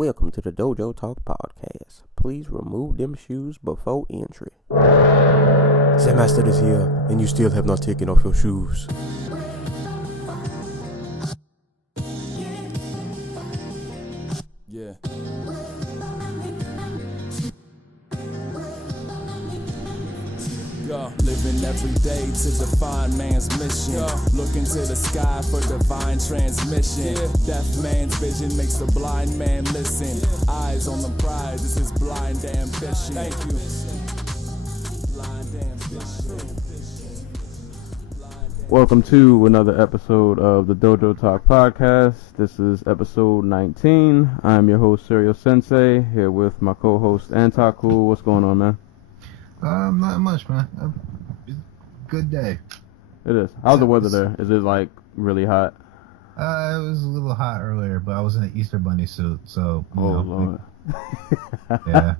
Welcome to the Dojo Talk Podcast. Please remove them shoes before entry. The master is here, and you still have not taken off your shoes. Yeah. Living every day to define man's mission. Look into the sky for divine transmission. Deaf man's vision makes the blind man listen. Eyes on the prize, this is blind ambition. Thank you. Blind ambition. Welcome to another episode of the Dojo Talk Podcast. This is episode 19. I'm your host, Serial Sensei, here with my co-host, Antaku. What's going on, man? Not much, man. Good day. It is. How's the weather there? Is it, like, really hot? It was a little hot earlier, but I was in an Easter Bunny suit, so, Lord. Yeah.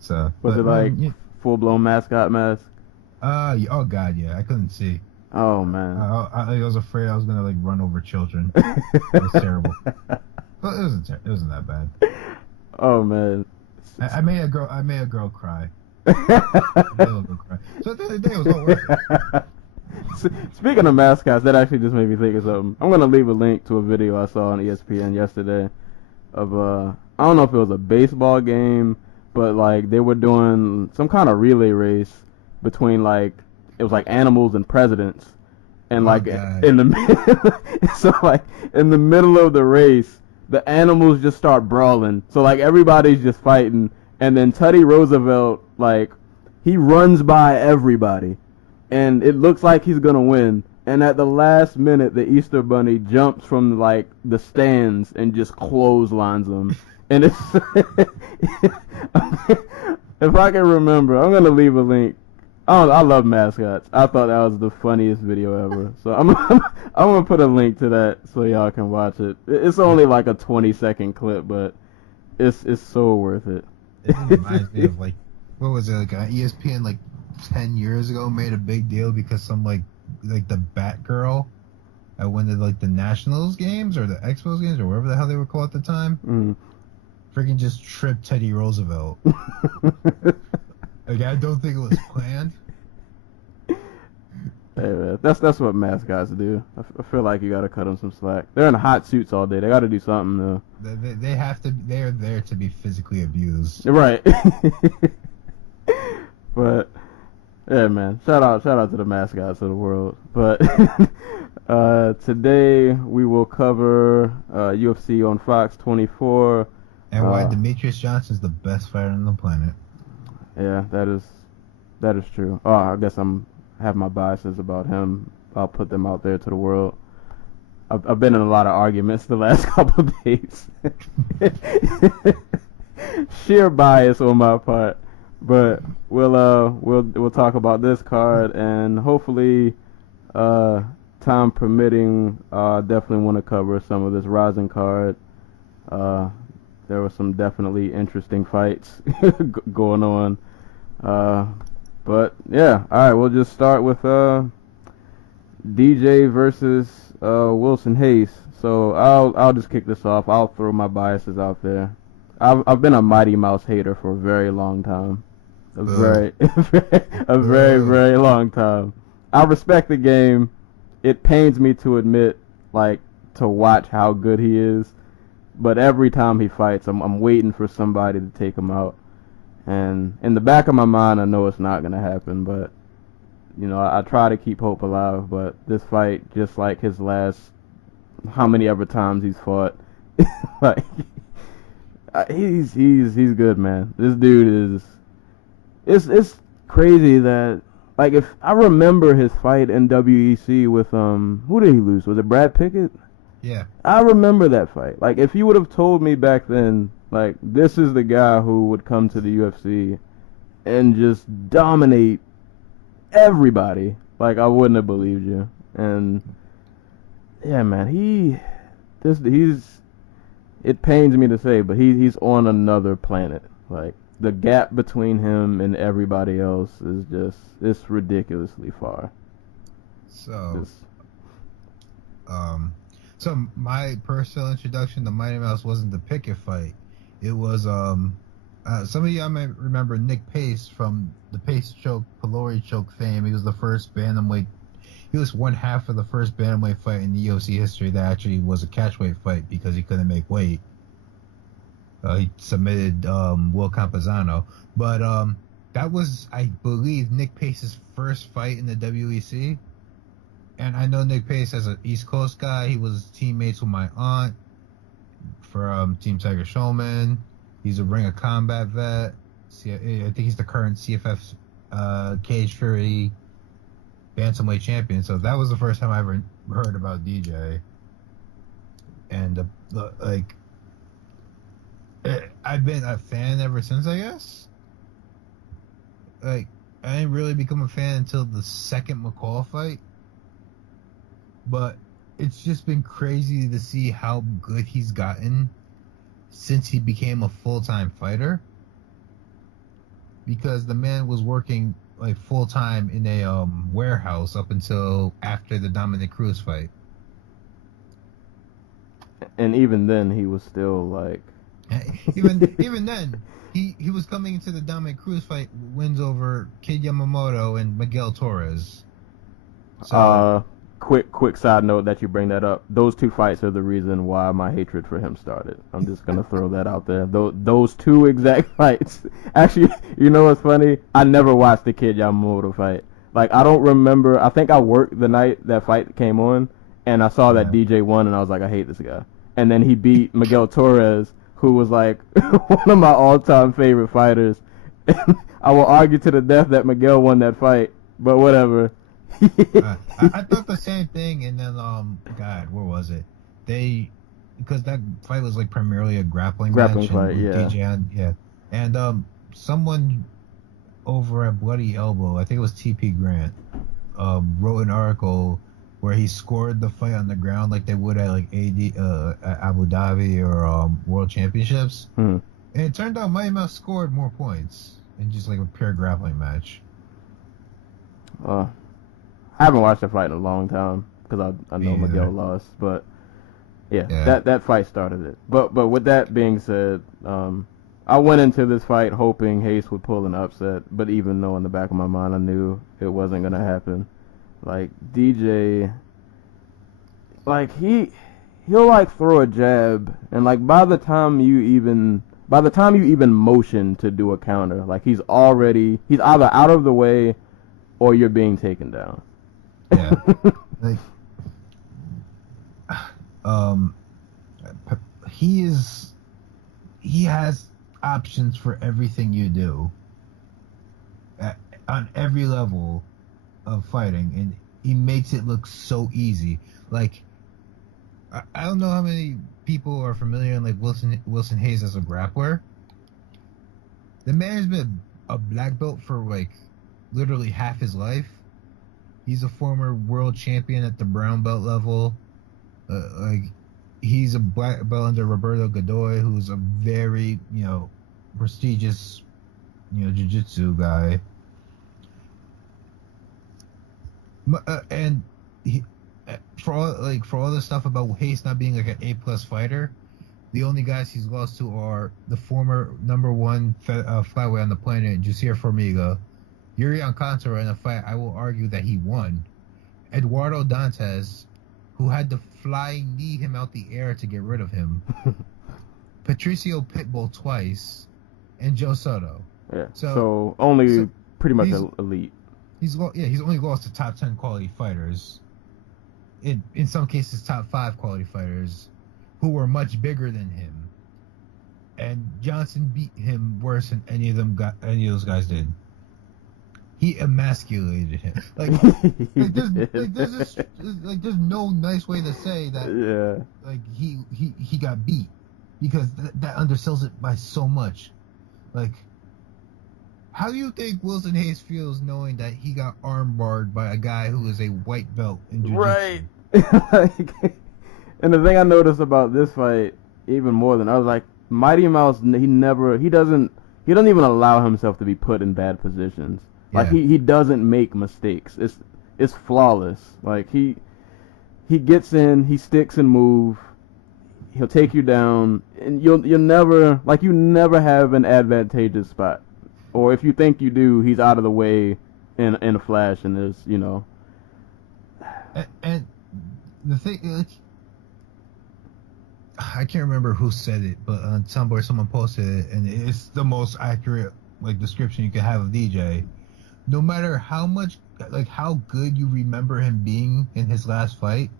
So. Was it, like, full-blown mascot mask? Oh, God, yeah. I couldn't see. Oh, man. I was afraid I was going to, like, run over children. It was terrible. But it wasn't that bad. Oh, man. I made a girl cry. So at the end of the day, it was all worth it. Speaking of mascots, that actually just made me think of something. I'm gonna leave a link to a video I saw on ESPN yesterday of I don't know if it was a baseball game, but like they were doing some kind of relay race between like it was like animals and presidents, and like in the so like in the middle of the race, the animals just start brawling. So like everybody's just fighting, and then Teddy Roosevelt, like, he runs by everybody, and it looks like he's gonna win. And at the last minute, the Easter Bunny jumps from like the stands and just clotheslines them. And it's if I can remember, I'm gonna leave a link. I love mascots. I thought that was the funniest video ever. So I'm gonna put a link to that so y'all can watch it. It's only like a 20-second clip, but it's so worth it. It reminds me of like, what was it, like ESPN like 10 years ago made a big deal because some like the Batgirl at one of like the Nationals games or the Expos games or whatever the hell they were called at the time, freaking just tripped Teddy Roosevelt. Like, I don't think it was planned. Hey man, that's what mascots do. I feel like you gotta cut them some slack. They're in hot suits all day. They gotta do something though. They have to. They are there to be physically abused. Right. But yeah, man. Shout out to the mascots of the world. But today we will cover UFC on Fox 24. And why Demetrius Johnson's the best fighter on the planet. Yeah, that is true. Oh, I guess have my biases about him. I'll put them out there to the world. I've been in a lot of arguments the last couple of days. Sheer bias on my part. But we'll talk about this card, and hopefully, time permitting, definitely want to cover some of this Rizin card. There were some definitely interesting fights going on. But yeah, all right, we'll just start with DJ versus Wilson Hayes. So I'll just kick this off. I'll throw my biases out there. I've been a Mighty Mouse hater for a very long time. A very very long time. I respect the game. It pains me to admit, like, to watch how good he is. But every time he fights, I'm waiting for somebody to take him out. And in the back of my mind, I know it's not going to happen. But, you know, I try to keep hope alive. But this fight, just like his last, how many ever times he's fought, like, he's good, man. This dude is, it's crazy that, like, if I remember his fight in WEC with, who did he lose? Was it Brad Pickett? Yeah. I remember that fight. Like, if you would have told me back then, like, this is the guy who would come to the UFC and just dominate everybody, like, I wouldn't have believed you. And yeah, man, it pains me to say, but he's on another planet. Like, the gap between him and everybody else is just, it's ridiculously far. So So my personal introduction to Mighty Mouse wasn't the Pickett fight. It was some of y'all might remember Nick Pace from the Pace choke, Pylori choke fame. He was the first bantamweight. He was one half of the first bantamweight fight in the UFC history that actually was a catchweight fight because he couldn't make weight. He submitted Will Campazano, but that was, I believe, Nick Pace's first fight in the WEC. And I know Nick Pace as an East Coast guy. He was teammates with my aunt for Team Tiger Showman. He's a Ring of Combat vet. I think he's the current CFF Cage Fury bantamweight champion. So that was the first time I ever heard about DJ. And I've been a fan ever since, I guess. Like, I didn't really become a fan until the second McCall fight. But it's just been crazy to see how good he's gotten since he became a full-time fighter. Because the man was working like full-time in a warehouse up until after the Dominic Cruz fight. And even then, he was still like... even then, he was coming into the Dominic Cruz fight wins over Kid Yamamoto and Miguel Torres. So, quick side note that you bring that up. Those two fights are the reason why my hatred for him started. I'm just gonna throw that out there. Those two exact fights. Actually, you know what's funny? I never watched the Kid Yamamoto fight. Like, I don't remember. I think I worked the night that fight came on, and I saw that DJ won, and I was like, I hate this guy. And then he beat Miguel Torres, who was like one of my all-time favorite fighters. I will argue to the death that Miguel won that fight, but whatever. I thought the same thing, and then God, where was it? Because that fight was like primarily a grappling match, fight, yeah. DJ and someone over at Bloody Elbow, I think it was TP Grant, wrote an article where he scored the fight on the ground like they would at like Abu Dhabi or World Championships, and it turned out Mighty Mouse scored more points in just like a pure grappling match. I haven't watched the fight in a long time because I know Miguel lost, but yeah. That fight started it. But with that being said, I went into this fight hoping Hayes would pull an upset, but even though in the back of my mind I knew it wasn't gonna happen. Like, DJ, like he'll like throw a jab, and like by the time you even motion to do a counter, like he's either out of the way or you're being taken down. Yeah. Like, he has options for everything you do on every level of fighting, and he makes it look so easy. Like, I don't know how many people are familiar with like Wilson Hayes as a grappler. The man has been a black belt for like literally half his life. He's a former world champion at the brown belt level. Like, he's a black belt under Roberto Godoy, who's a very, prestigious, jiu-jitsu guy. And for all the stuff about Hayes not being like an A+ fighter, the only guys he's lost to are the former #1 flyweight on the planet, Jusir Formiga, Yuri Alcantara in a fight I will argue that he won, Eduardo Dantes, who had to flying knee him out the air to get rid of him, Patricio Pitbull twice, and Joe Soto. Yeah. So only pretty much elite. He's only lost to top 10 quality fighters. In some cases, top 5 quality fighters, who were much bigger than him. And Johnson beat him worse than any of those guys did. He emasculated him. There's no nice way to say that. Yeah. Like, he got beat, because that undersells it by so much. Like, how do you think Wilson Hayes feels knowing that he got armbarred by a guy who is a white belt in jiu-jitsu? Right. And the thing I noticed about this fight, even more than I was like, Mighty Mouse, he doesn't even allow himself to be put in bad positions. Like, he doesn't make mistakes. It's flawless. Like, he gets in, he sticks and move. He'll take you down, and you'll never you never have an advantageous spot, or if you think you do, he's out of the way in a flash, and there's And the thing, like, I can't remember who said it, but on somewhere someone posted it, and it's the most accurate description you could have of DJ. No matter how much, how good you remember him being in his last fight,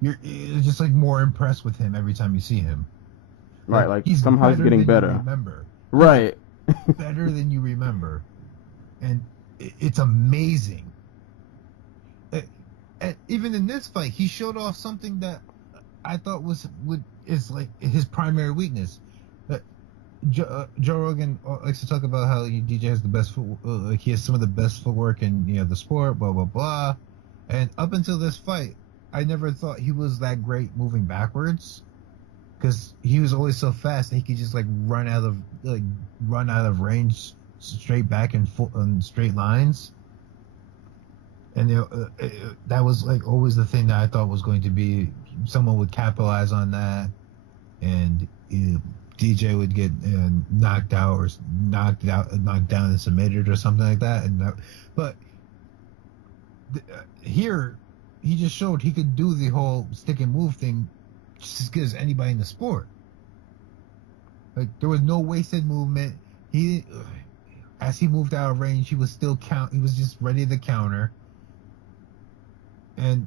you're just more impressed with him every time you see him. Right, he's somehow he's getting better. Remember. Right. Better than you remember, and it's amazing. And even in this fight, he showed off something that I thought is his primary weakness. Joe Rogan likes to talk about how DJ has the best he has some of the best footwork in the sport, blah blah blah. And up until this fight, I never thought he was that great moving backwards, because he was always so fast that he could just run out of range straight back in straight lines. And that was always the thing that I thought was going to be someone would capitalize on that, and DJ would get knocked out or knocked down and submitted or something like that. But here he just showed he could do the whole stick and move thing just as good as anybody in the sport. There was no wasted movement. As he moved out of range, he was still he was just ready to counter. And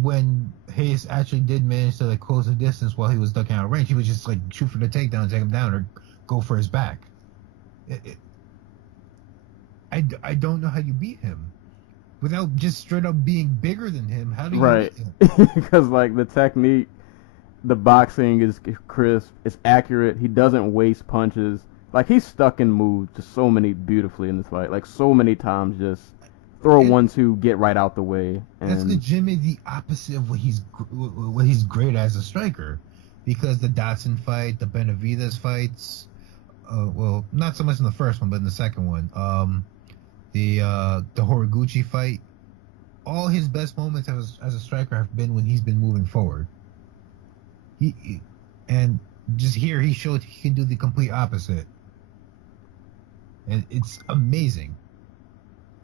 when Hayes actually did manage to close the distance while he was ducking out of range, he was just shoot for the takedown, take him down, or go for his back. I don't know how you beat him without just straight up being bigger than him. How do you beat him? Because the technique, the boxing is crisp, it's accurate. He doesn't waste punches. He's stuck and moved just so beautifully in this fight. So many times just throw 1-2, get right out the way. And that's legitimately the opposite of what he's great as a striker, because the Dotson fight, the Benavidez fights, well, not so much in the first one, but in the second one, the Horiguchi fight, all his best moments as a striker have been when he's been moving forward. And just here he showed he can do the complete opposite, and it's amazing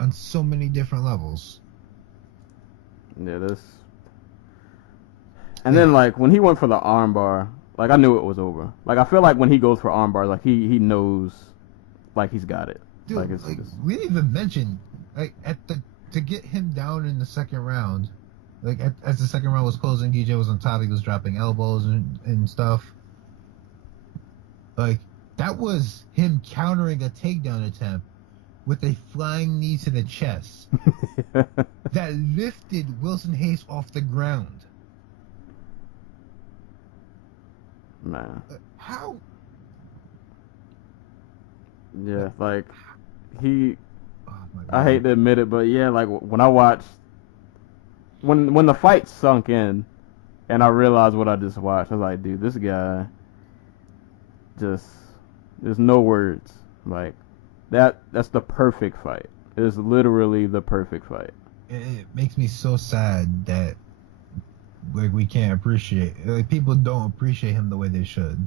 on so many different levels. Yeah, this. And then when he went for the armbar, I knew it was over. I feel when he goes for armbar, he knows, he's got it. Dude, we didn't even mention to get him down in the second round, as the second round was closing, DJ was on top, he was dropping elbows and stuff. That was him countering a takedown attempt with a flying knee to the chest that lifted Wilson Hayes off the ground. Man. How? Yeah, I hate to admit it, but yeah, when I watched, when the fight sunk in, and I realized what I just watched, I was like, dude, this guy, there's no words. That's the perfect fight. It is literally the perfect fight. It makes me so sad that we can't appreciate, people don't appreciate him the way they should,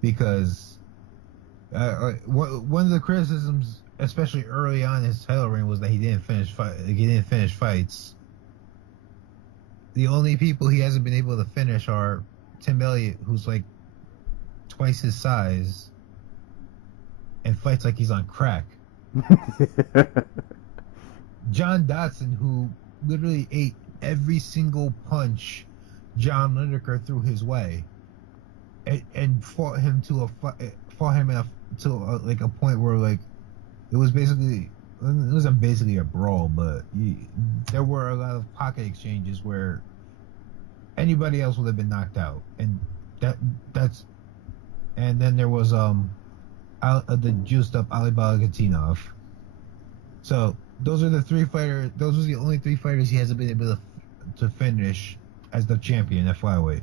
because one of the criticisms, especially early on in his title reign, was that he didn't finish fights. The only people he hasn't been able to finish are Tim Elliott, who's twice his size and fights like he's on crack. John Dotson, who literally ate every single punch John Lineker threw his way, and fought him to a point where it wasn't basically a brawl, but there were a lot of pocket exchanges where anybody else would have been knocked out, and then there was the juiced up Ali Balagatinov. So those are the three fighters. Those are the only three fighters he hasn't been able to finish as the champion at flyweight.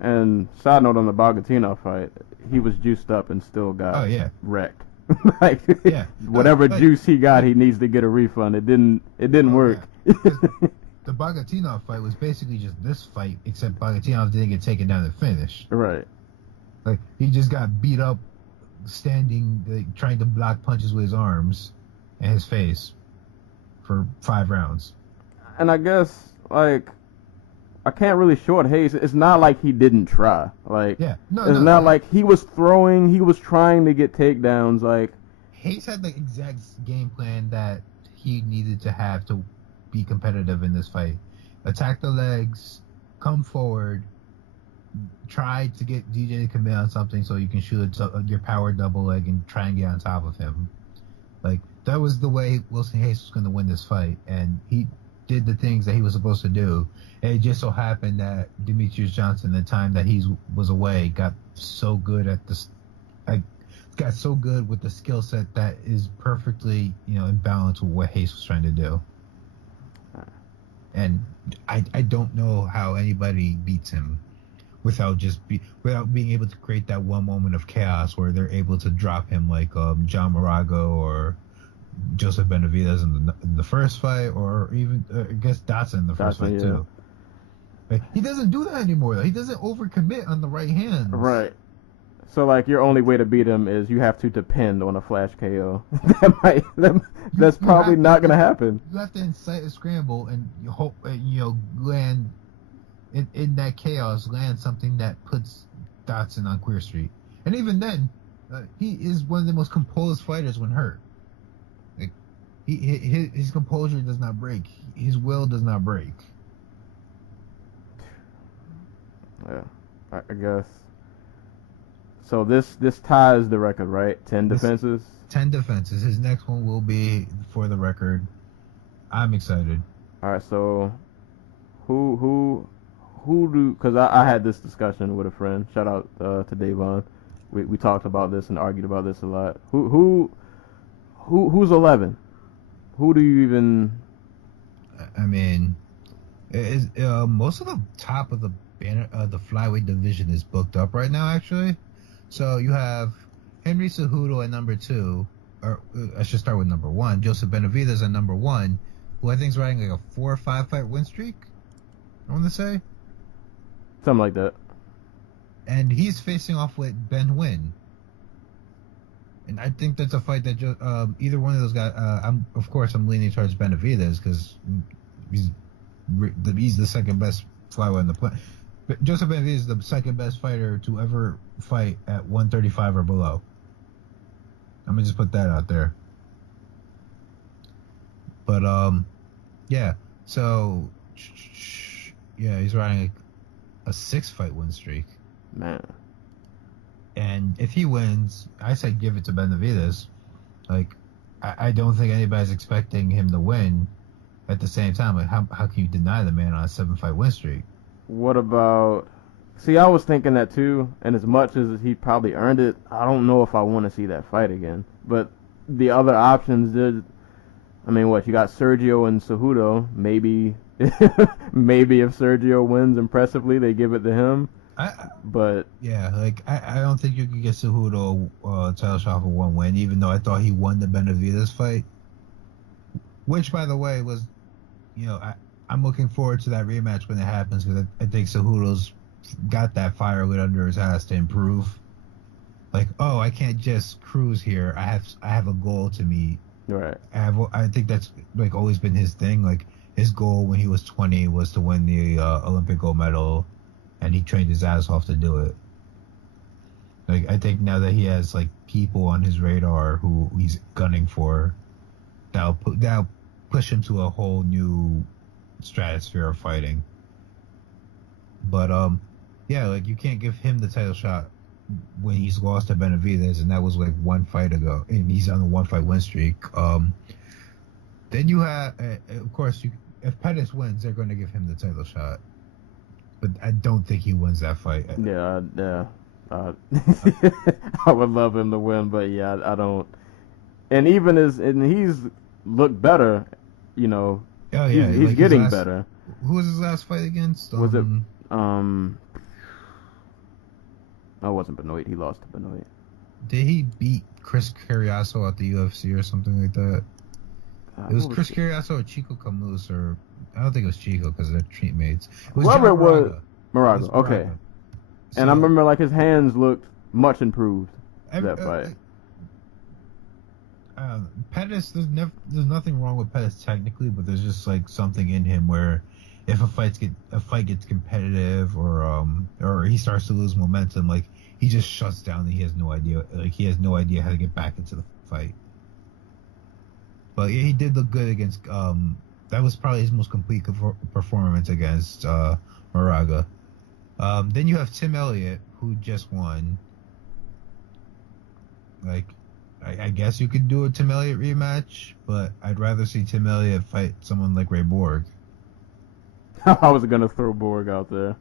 And side note on the Balagatinov fight, he was juiced up and still got wrecked. Whatever juice he got, he needs to get a refund. It didn't work. Yeah. the Bagatinov fight was basically just this fight, except Bagatinov didn't get taken down to finish. Right. Like, he just got beat up standing, like, trying to block punches with his arms and his face for 5 rounds. And I guess, like, I can't really short Hayes. It's not like he didn't try. Like, Yeah, it's not like he was throwing, he was trying to get takedowns. Like, Hayes had the exact game plan that he needed to have to be competitive in this fight. Attack the legs, come forward, try to get DJ to commit on something so you can shoot your power double leg and try and get on top of him. Like, that was the way Wilson Hayes was going to win this fight, and he did the things that he was supposed to do. And it just so happened that Demetrius Johnson, the time that he was away, got so good at this, got so good with the skill set that is perfectly, in balance with what Hayes was trying to do. And I don't know how anybody beats him without being able to create that one moment of chaos where they're able to drop him like John Morago or Joseph Benavidez in the first fight, or even I guess Dotson in the first fight too. Like, he doesn't do that anymore though. He doesn't overcommit on the right hand. right. So, like, your only way to beat him is you have to depend on a flash KO. That's probably not going to happen. You have to incite a scramble and you hope, land in that chaos, land something that puts Dotson on Queer Street. And even then, he is one of the most composed fighters when hurt. Like, his composure does not break. His will does not break. Yeah, I guess. So this ties the record, right? 10 defenses? 10 defenses. His next one will be for the record. I'm excited. All right, so who do, because I had this discussion with a friend. Shout out to Davon. We talked about this and argued about this a lot. Who's 11? Who do you even? I mean, most of the top of the the flyweight division is booked up right now, actually. So you have Henry Cejudo at number 2, or I should start with number 1. Joseph Benavidez at number 1, who I think is riding like a 4 or 5 fight win streak. I want to say something like that. And he's facing off with Ben Nguyen. And I think that's a fight that either one of those guys. I'm leaning towards Benavidez because he's the second best flyweight on the planet. But Joseph Benavidez is the second best fighter to ever fight at 135 or below. I'm gonna just put that out there. But yeah. So yeah, he's riding a 6 fight win streak. Man. And if he wins, I said give it to Benavidez. Like, I don't think anybody's expecting him to win. At the same time, like, how can you deny the man on a 7 fight win streak? What about? See, I was thinking that too. And as much as he probably earned it, I don't know if I want to see that fight again. But the other options did. I mean, what you got? Sergio and Cejudo. Maybe if Sergio wins impressively, they give it to him. But yeah, like I don't think you could get Cejudo title shot for 1 win, even though I thought he won the Benavidez fight, which by the way was, I'm looking forward to that rematch when it happens because I think Cejudo's got that firewood under his ass to improve. Like, oh, I can't just cruise here. I have a goal to meet. Right. I think that's like always been his thing. Like, his goal when he was 20 was to win the Olympic gold medal. And he trained his ass off to do it. Like, I think now that he has like people on his radar who he's gunning for, that'll push him to a whole new stratosphere of fighting. But yeah, like you can't give him the title shot when he's lost to Benavidez, and that was like 1 fight ago, and he's on a 1 fight win streak. Then you have, of course, if Pettis wins, they're going to give him the title shot. But I don't think he wins that fight. Yeah. I would love him to win, but yeah, I don't. And he's looked better, Oh yeah, he's getting better. Who was his last fight against? Was it? No, it wasn't Benoit. He lost to Benoit. Did he beat Chris Carriazo at the UFC or something like that? It was Chris Carriazo or Chico Camus, or I don't think it was Chico because they're teammates. It was Whoever it John was, Moraga. Moraga. It was Okay. Moraga. And I So, remember like his hands looked much improved that fight. Pettis, there's nothing wrong with Pettis technically, but there's just like something in him where if a fight gets competitive or he starts to lose momentum, like he just shuts down and he has no idea how to get back into the fight. But yeah, he did look good against that was probably his most complete performance against Moraga. Then you have Tim Elliott, who just won. Like, I guess you could do a Tim Elliott rematch, but I'd rather see Tim Elliott fight someone like Ray Borg. I was gonna throw Borg out there.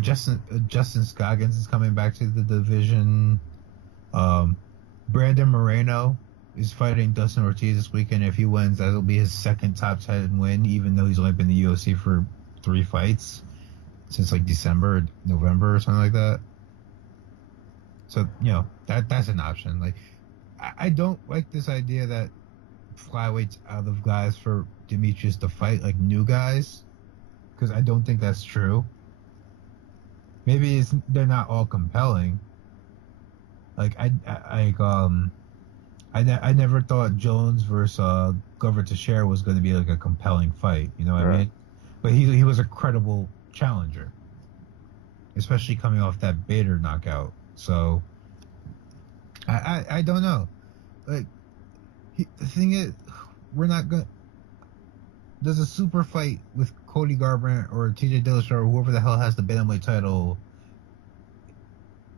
Justin Scoggins is coming back to the division. Brandon Moreno is fighting Dustin Ortiz this weekend. If he wins, that'll be his second top 10 win, even though he's only been in the UFC for 3 fights since like December or November or something like that. So, that's an option. Like, I don't like this idea that flyweights out of guys for Demetrius to fight like new guys, because I don't think that's true. Maybe they're not all compelling. Like I never thought Jones versus Glover Teixeira was going to be like a compelling fight. You know what I mean? But he was a credible challenger, especially coming off that Bader knockout. So I don't know. Like the thing is, we're not going. There's a super fight with Cody Garbrandt or TJ Dillashaw or whoever the hell has the bantamweight title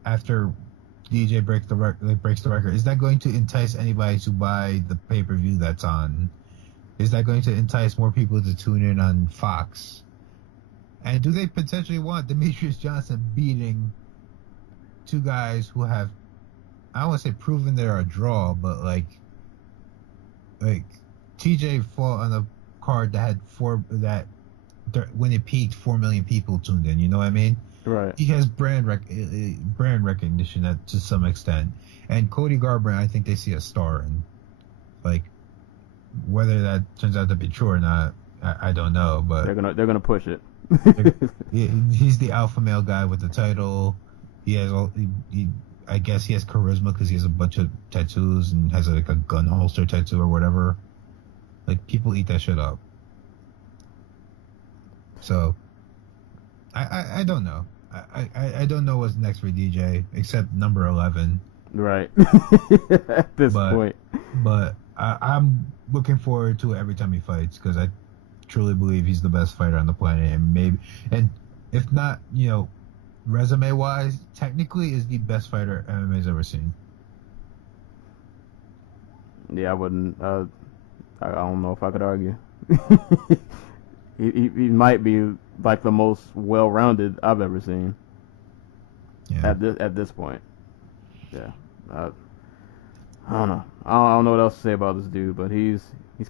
after DJ breaks the record. Is that going to entice anybody to buy the pay-per-view that's on? Is that going to entice more people to tune in on Fox? And do they potentially want Demetrius Johnson beating two guys who have, I don't want to say proven they're a draw, but like TJ fought on a card that had when it peaked 4 million people tuned in. You know what I mean? Right. He has brand recognition to some extent, and Cody Garbrandt, I think they see a star in. Like, whether that turns out to be true or not, I don't know. But they're gonna push it. He's the alpha male guy with the title. He has I guess he has charisma because he has a bunch of tattoos and has like a gun holster tattoo or whatever. Like, people eat that shit up. So, I don't know. I don't know what's next for DJ except number 11. Right. At this point. But I'm looking forward to it every time he fights because I truly believe he's the best fighter on the planet, and if not, resume wise, technically is the best fighter MMA's ever seen. Yeah, I wouldn't. I don't know if I could argue. he might be like the most well-rounded I've ever seen. Yeah. At this point. Yeah. I don't know. I don't know what else to say about this dude, but he's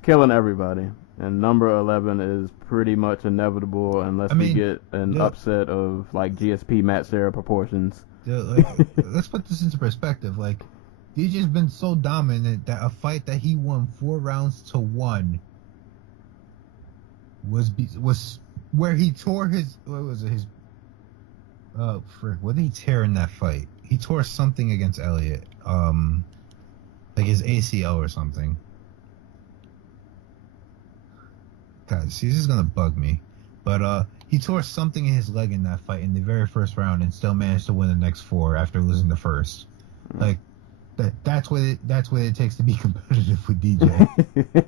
killing everybody. And number 11 is pretty much inevitable unless we get an upset of like GSP Matt Serra proportions. Let's put this into perspective. Like, DJ's been so dominant that a fight that he won 4 rounds to 1 was where he tore his, what was it, his, what did he tear in that fight? He tore something against Elliott, like his ACL or something. God, see, this is gonna bug me, but he tore something in his leg in that fight in the very first round and still managed to win the next 4 after losing the first. Like, that's what it takes to be competitive with DJ.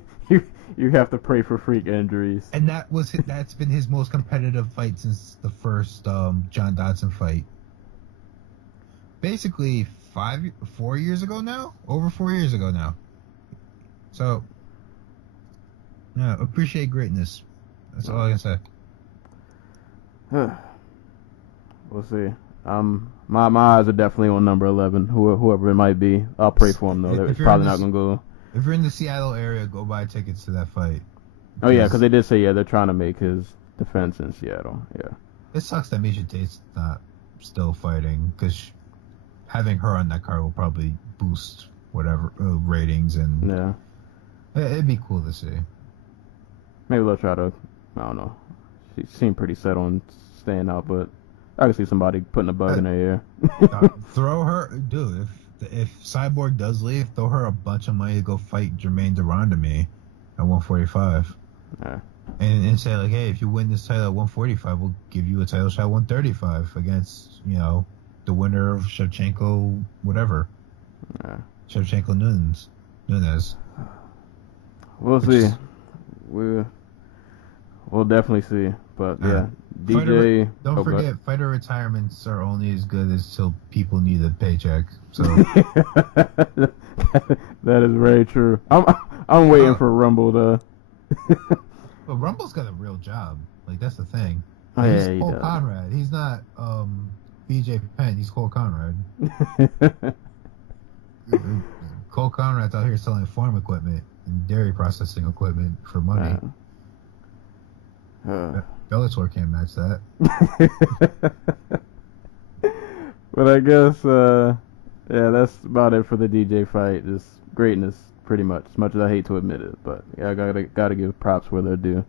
You have to pray for freak injuries. And that's been his most competitive fight since the first John Dodson fight. Basically 4 years ago now? Over 4 years ago now. So, yeah, appreciate greatness. That's all I can say. We'll see. My eyes are definitely on number 11, whoever it might be. I'll pray for him, though. It's probably not going to go. If you're in the Seattle area, go buy tickets to that fight. Oh, yeah, because they did say, they're trying to make his defense in Seattle. Yeah. It sucks that Misha Tate's not still fighting, because having her on that card will probably boost whatever ratings, and yeah, it'd be cool to see. Maybe they'll try to. I don't know. She seemed pretty set on staying out, but I can see somebody putting a bug in her ear. Throw her, dude. If Cyborg does leave, throw her a bunch of money to go fight Jermaine Durandamy at 145. Yeah. And say like, hey, if you win this title at 145, we'll give you a title shot at 135 against, the winner of Shevchenko, whatever. Yeah. Shevchenko Nunes. We'll see. We'll definitely see. But yeah, DJ. Don't forget, fighter retirements are only as good as till people need a paycheck. So that is very true. I'm waiting for Rumble to. But Rumble's got a real job. Like, that's the thing. Oh, He's yeah, he Cole does. Conrad. He's not BJ Penn. He's Cole Conrad. Cole Conrad's out here selling farm equipment and dairy processing equipment for money. Bellator can't match that. But I guess, yeah, that's about it for the DJ fight. Just greatness, pretty much. As much as I hate to admit it, but yeah, I gotta give props where they're due.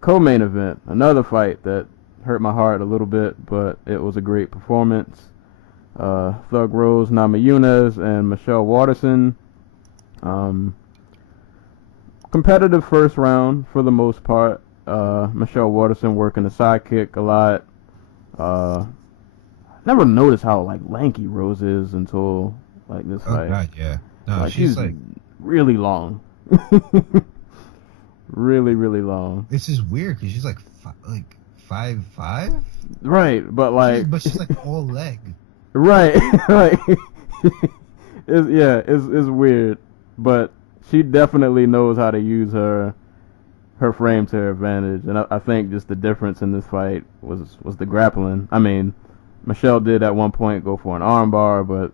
Co-main event, another fight that hurt my heart a little bit, but it was a great performance. Thug Rose Namajunas and Michelle Waterson. Competitive first round for the most part. Michelle Waterson working the sidekick a lot. Never noticed how like lanky Rose is until like this fight. Oh God, yeah. No, like, she's like really long. really, really long. This is weird because she's like 5'5". Right, but like, but she's like all leg. Right, like, it's weird, but she definitely knows how to use her frame to her advantage, and I think just the difference in this fight was the grappling. I mean, Michelle did at one point go for an armbar, but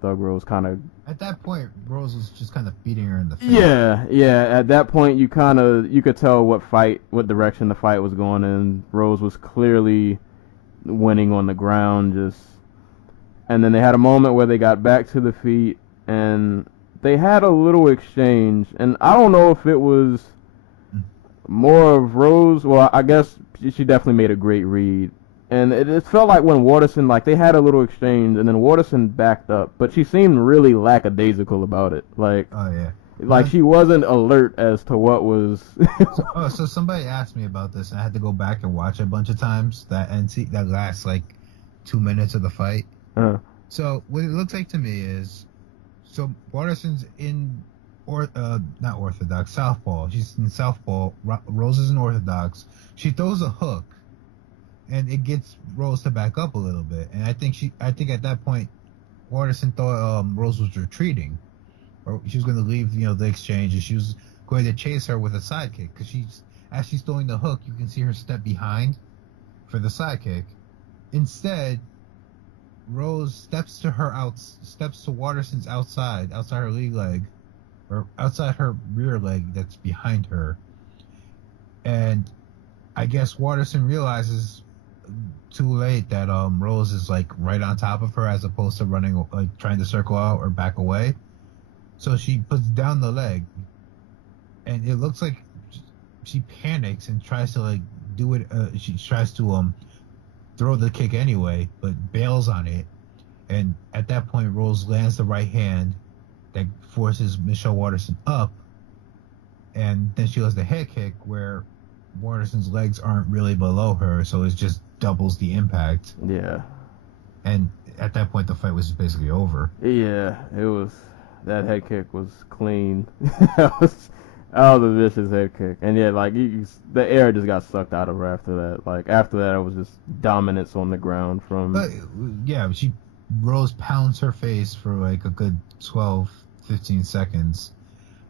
Thug Rose kind of. At that point, Rose was just kind of beating her in the face. Yeah. At that point, you could tell what direction the fight was going in. Rose was clearly winning on the ground, and then they had a moment where they got back to the feet, and they had a little exchange, and I don't know if it was more of Rose. Well, I guess she definitely made a great read. And it felt like when Waterson, like, they had a little exchange, and then Waterson backed up, but she seemed really lackadaisical about it. Like, oh yeah, like she wasn't alert as to what was. So somebody asked me about this, and I had to go back and watch it a bunch of times. That last like 2 minutes of the fight. So what it looks like to me is, so Waterson's not orthodox, southpaw. She's in southpaw. Rose is in orthodox. She throws a hook. And it gets Rose to back up a little bit, and I think at that point, Waterson thought Rose was retreating, or she was going to leave, the exchange, and she was going to chase her with a sidekick. Because as she's throwing the hook, you can see her step behind for the sidekick. Instead, Rose steps to Waterson's outside her lead leg, or outside her rear leg that's behind her, and I guess Waterson realizes too late that Rose is like right on top of her, as opposed to running, like trying to circle out or back away. So she puts down the leg, and it looks like she panics and tries to like do it. She tries to throw the kick anyway, but bails on it. And at that point, Rose lands the right hand that forces Michelle Waterson up, and then she does the head kick where Waterson's legs aren't really below her, so it just doubles the impact. Yeah. And at that point, the fight was basically over. Yeah, it was. That head kick was clean. That was a vicious head kick. And yeah, like, the air just got sucked out of her after that. Like, after that, it was just dominance on the ground from. But yeah, Rose pounds her face for like a good 12, 15 seconds.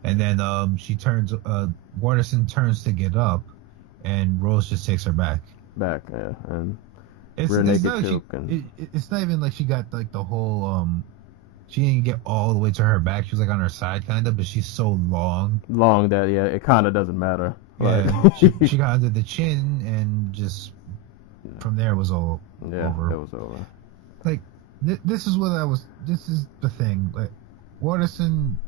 And then Waterson turns to get up, and Rose just takes her back. Yeah, and rear naked choke. It's not even like she got like the whole she didn't get all the way to her back. She was like on her side kind of, but she's so long that it kind of doesn't matter. Yeah, she got under the chin, and just from there was all over. It was over. Like this is the thing. Like, Waterson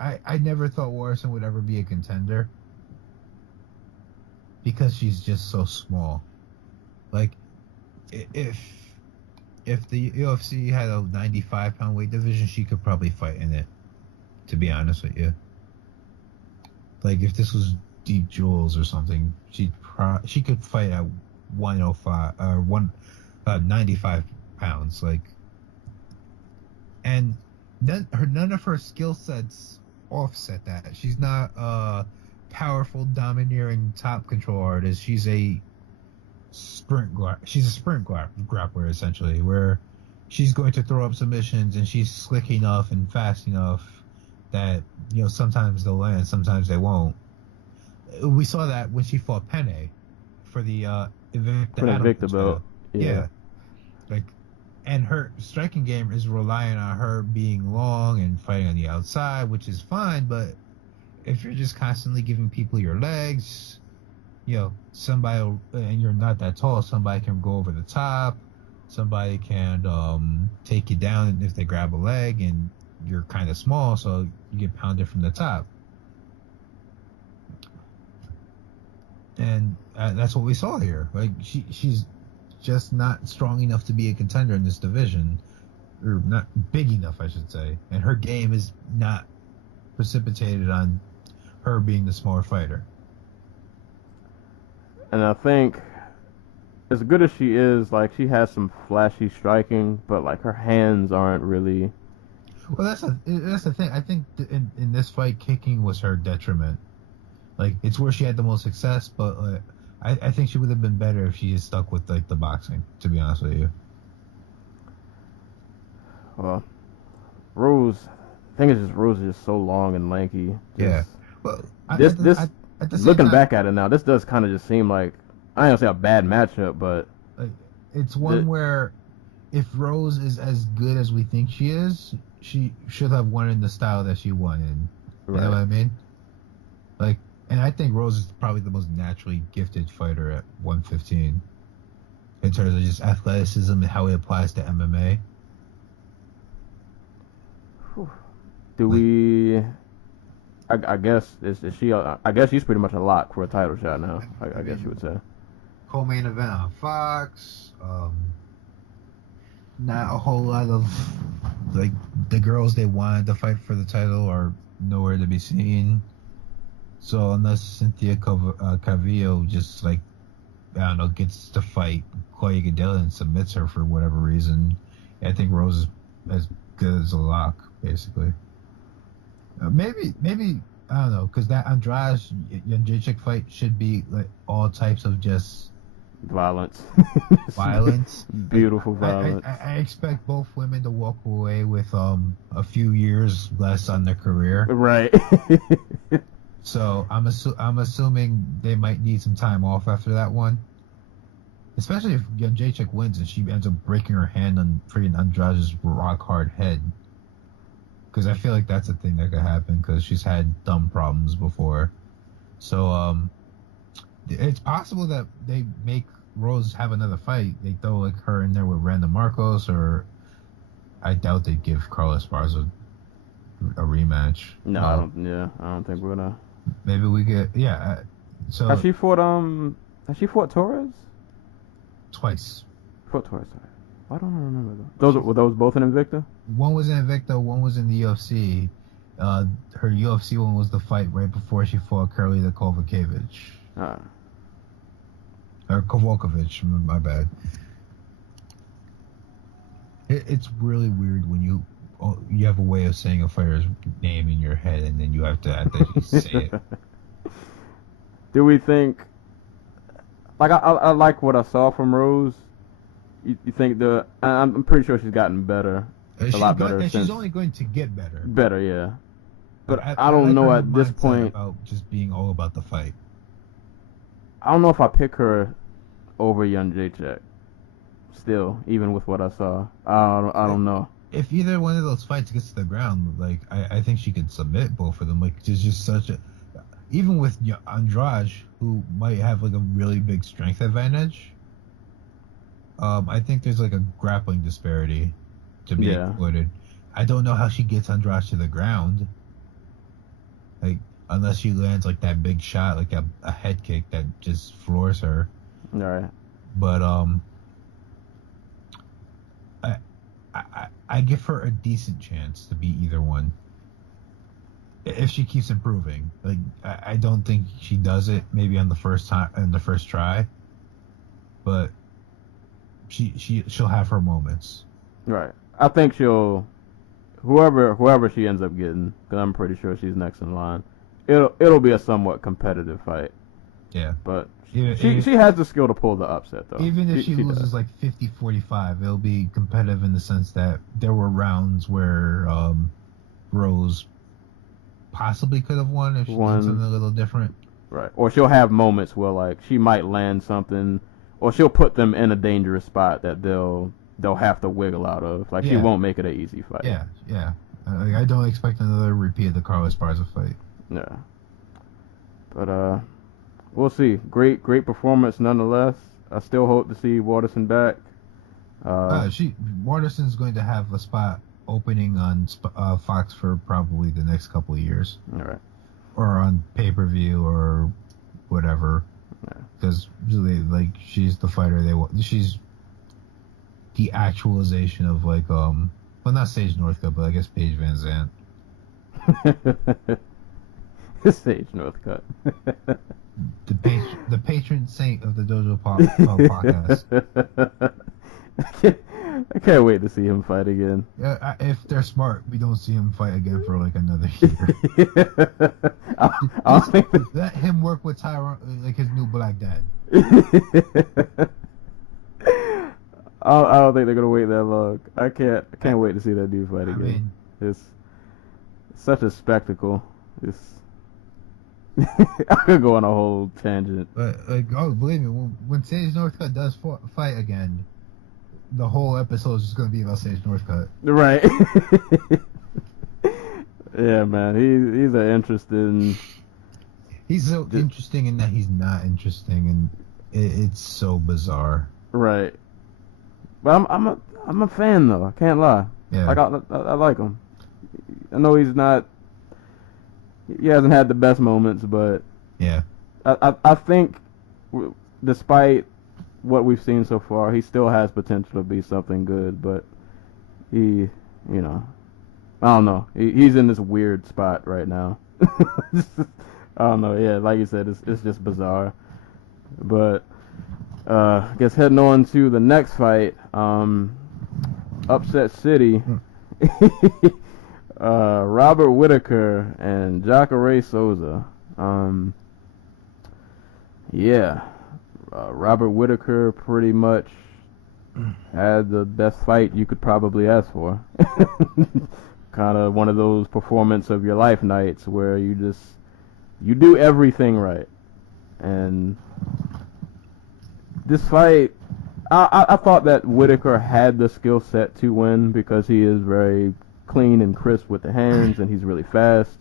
I never thought Warrison would ever be a contender because she's just so small. Like, if the UFC had a 95-pound weight division, she could probably fight in it. To be honest with you, like if this was Deep Jewels or something, she could fight at 105 or 95 pounds. Like, and then none of her skill sets offset that. She's not a powerful, domineering top control artist. She's a sprint grappler essentially, where she's going to throw up submissions and she's slick enough and fast enough that sometimes they'll land, sometimes they won't. We saw that when she fought Penne for the Invicta belt. Yeah. Like, and her striking game is relying on her being long and fighting on the outside, which is fine, but if you're just constantly giving people your legs, somebody, and you're not that tall, somebody can go over the top, somebody can take you down if they grab a leg, and you're kind of small, so you get pounded from the top. And that's what we saw here. Like, she's just not strong enough to be a contender in this division, or not big enough, I should say. And her game is not precipitated on her being the smaller fighter. And I think, as good as she is, like, she has some flashy striking, but like her hands aren't really. Well, that's the thing. I think in this fight, kicking was her detriment. Like, it's where she had the most success, but I think she would have been better if she had stuck with like the boxing. To be honest with you. Well, Rose, I think it's just Rose is just so long and lanky. Yeah. Well, looking back at it now, this does kind of just seem like, I don't say a bad matchup, but it's one where if Rose is as good as we think she is, she should have won in the style that she won in. You know what I mean? Like, and I think Rose is probably the most naturally gifted fighter at 115 in terms of just athleticism and how it applies to MMA. I guess is she? I guess she's pretty much a lock for a title shot now. I guess you would say. Co-main event on Fox. Not a whole lot of like the girls they wanted to fight for the title are nowhere to be seen. So unless Cynthia Calvillo just like, I don't know, gets to fight Claudia Gadelha and submits her for whatever reason, I think Rose is as good as a lock, basically. Maybe I don't know, because that Andrade Jędrzejczyk fight should be like all types of just violence. Beautiful violence. I expect both women to walk away with a few years less on their career. Right. So I'm assuming they might need some time off after that one. Especially if Jędrzejczyk wins and she ends up breaking her hand on freaking Andrade's rock hard head. Because I feel like that's a thing that could happen because she's had thumb problems before. So it's possible that they make Rose have another fight. They throw like her in there with Randa Marcos, or I doubt they'd give Carla Esparza a rematch. No, I don't think we're gonna. Maybe we get so Has she fought Torres? Twice. Fought Torres. Why don't I remember those? Were those both in Invicta? One was in Invicta, one was in the UFC. Her UFC one was the fight right before she fought Karolina Kowalkiewicz. Or Kowalkiewicz, my bad. It's really weird when you have a way of saying a fighter's name in your head and then you have to actually say it. Do we think, like, I like what I saw from Rose. You think I'm pretty sure she's gotten better. A lot better. And she's only going to get better. Better, yeah. But I don't know at this point. About just being all about the fight. I don't know if I pick her over Jędrzejczyk. Still, even with what I saw, I don't know. If either one of those fights gets to the ground, like I think she could submit both of them. Like, there's just such a, even with Andrade, who might have like a really big strength advantage. I think there's like a grappling disparity to be exploited. I don't know how she gets Andrade to the ground. Like, unless she lands like that big shot, like a head kick that just floors her. All right. But I give her a decent chance to be either one if she keeps improving. Like, I don't think she does it maybe on the first try, but she'll have her moments. Right. I think she'll whoever she ends up getting, because I'm pretty sure she's next in line. It'll be a somewhat competitive fight. Yeah. But she has the skill to pull the upset, though. Even if she loses does. like 50-45, it'll be competitive in the sense that there were rounds where Rose possibly could have won if she did something a little different. Right. Or she'll have moments where like she might land something, or she'll put them in a dangerous spot that they'll have to wiggle out of. Like, she won't make it an easy fight. Yeah. I don't expect another repeat of the Carlos Esparza fight. Yeah. But we'll see. Great performance nonetheless. I still hope to see Waterson back. Waterson's going to have a spot opening on Fox for probably the next couple of years. All right. Or on pay-per-view or whatever. Because she's the fighter they want. She's the actualization of like well, not Sage Northcutt, but I guess Paige Van Zandt. Sage Northcutt. the patron saint of the Dojo podcast. I can't wait to see him fight again. If they're smart, we don't see him fight again for like another year. I think let him work with Tyrone, like his new black dad. I don't think they're gonna wait that long. I can't wait to see that dude fight again. I mean, it's such a spectacle. It's I could go on a whole tangent. But believe me, when Sage Northcutt does fight again, the whole episode is just gonna be about Sage Northcutt. Right. Yeah, man. He's an interesting. He's so interesting in that he's not interesting, and it's so bizarre. Right. But I'm a fan though. I can't lie. Yeah. Like I like him. I know he's not. He hasn't had the best moments, but yeah. I think, despite what we've seen so far, he still has potential to be something good. But I don't know. He's in this weird spot right now. I don't know. Yeah, like you said, it's just bizarre. But I guess heading on to the next fight, Upset City. Robert Whitaker and Jacare Souza. Robert Whitaker pretty much had the best fight you could probably ask for. Kind of one of those performance of your life nights where you do everything right. And this fight, I thought that Whitaker had the skill set to win because he is very clean and crisp with the hands and he's really fast.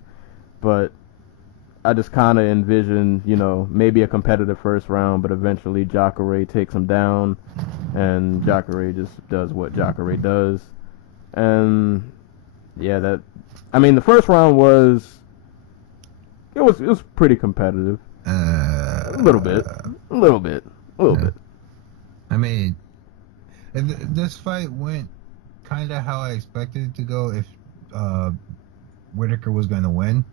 But I just kind of envisioned, maybe a competitive first round, but eventually Jacare takes him down, and Jacare just does what Jacare does. And the first round was pretty competitive. A little bit. I mean, this fight went kind of how I expected it to go if Whitaker was going to win.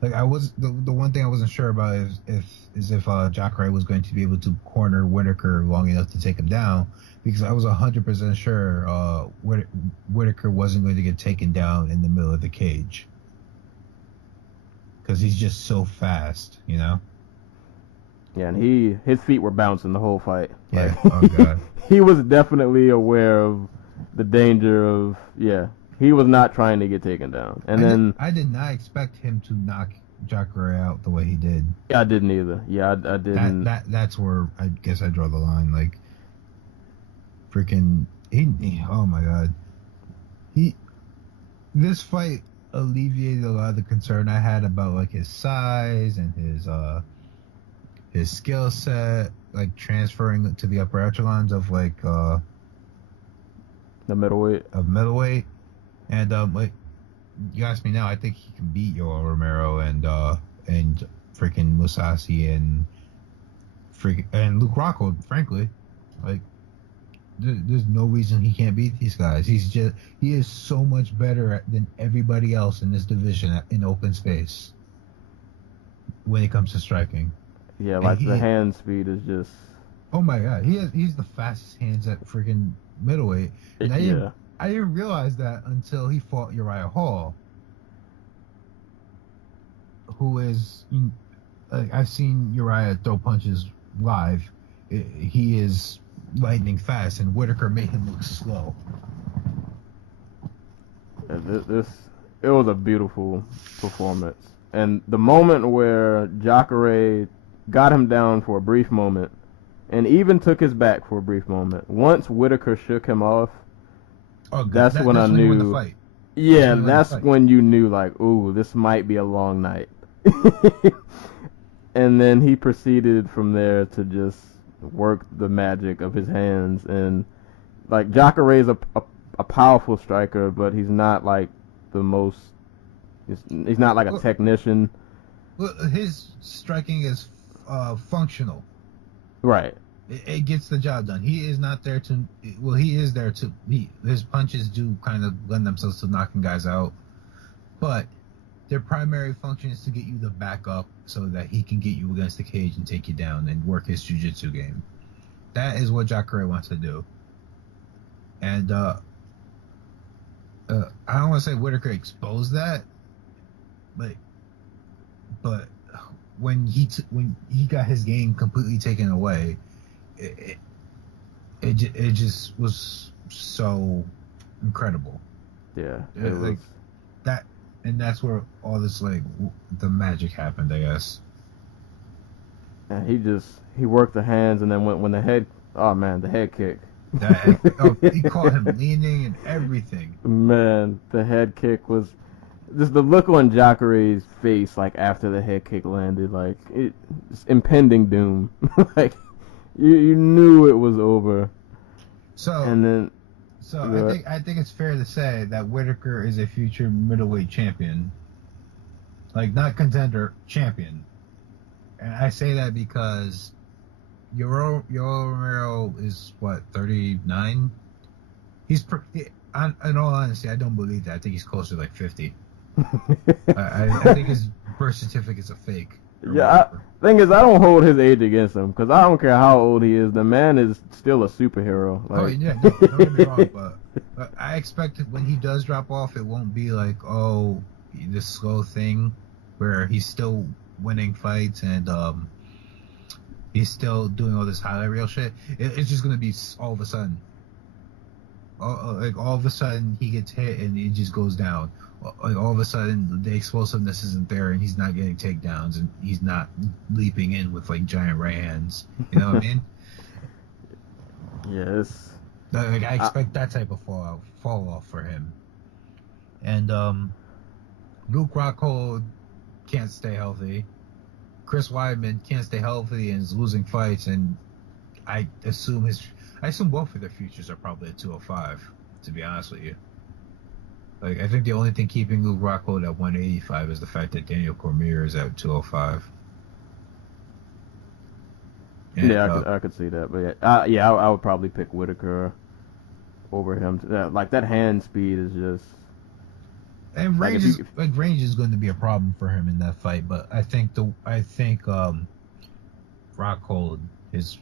Like, I was the one thing I wasn't sure about is if Jacare was going to be able to corner Whitaker long enough to take him down, because I was 100% sure Whitaker wasn't going to get taken down in the middle of the cage because he's just so fast, Yeah, and his feet were bouncing the whole fight. Yeah. Oh God. He was definitely aware of the danger of He was not trying to get taken down. And I did not expect him to knock Jacare out the way he did. Yeah, I didn't either. Yeah, I didn't. That's where I guess I draw the line. Like, freaking, oh my God. This fight alleviated a lot of the concern I had about like his size and his skill set, like transferring to the upper echelons of like the middleweight. And you ask me now, I think he can beat Yoel Romero and freaking Musashi and Luke Rockhold. Frankly, like there's no reason he can't beat these guys. He is so much better than everybody else in this division in open space when it comes to striking. Yeah, like the hand speed is just. Oh my god, he's the fastest hands at freaking middleweight. And I didn't realize that until he fought Uriah Hall, who is, I've seen Uriah throw punches live. He is lightning fast, and Whitaker made him look slow. It was a beautiful performance, and the moment where Jacare got him down for a brief moment, and even took his back for a brief moment. Once Whitaker shook him off, that's when I knew. When the fight. Yeah, that's when you knew, like, ooh, this might be a long night. And then he proceeded from there to just work the magic of his hands. And, like, Jacare is a powerful striker, but he's not, like, the most... He's not, like, a technician. Well, his striking is functional. Right. It gets the job done. He is not there to... Well, he is there to... His punches do kind of lend themselves to knocking guys out. But their primary function is to get you the back up so that he can get you against the cage and take you down and work his jiu-jitsu game. That is what Jacare wants to do. And I don't want to say Whitaker exposed that, but when he got his game completely taken away, it just was so incredible. Yeah, like that, and that's where all this like the magic happened, I guess. And he worked the hands, and then when the head, the head kick. He caught him leaning and everything. Man, the head kick was just the look on Jacare's face, like after the head kick landed, like it's impending doom. Like you knew it was over. I think it's fair to say that Whitaker is a future middleweight champion. Like, not contender, champion. And I say that because Yoel Romero is, 39? In all honesty, I don't believe that. I think he's closer to, 50. I think his birth certificate's a fake. Yeah, thing is, I don't hold his age against him, because I don't care how old he is. The man is still a superhero. Don't get me wrong, but I expect that when he does drop off, it won't be like, this slow thing where he's still winning fights and he's still doing all this highlight reel shit. It's just going to be all of a sudden. All of a sudden, he gets hit and it just goes down. Like, all of a sudden, the explosiveness isn't there, and he's not getting takedowns, and he's not leaping in with giant right hands. You know what I mean? Yes. I expect that type of fall off for him. And Luke Rockhold can't stay healthy. Chris Weidman can't stay healthy and is losing fights, and I assume both of their futures are probably at 205. To be honest with you. I think the only thing keeping Luke Rockhold at 185 is the fact that Daniel Cormier is at 205. And, I could see that, but I would probably pick Whitaker over him. That hand speed is just. And range is going to be a problem for him in that fight, but I think Rockhold is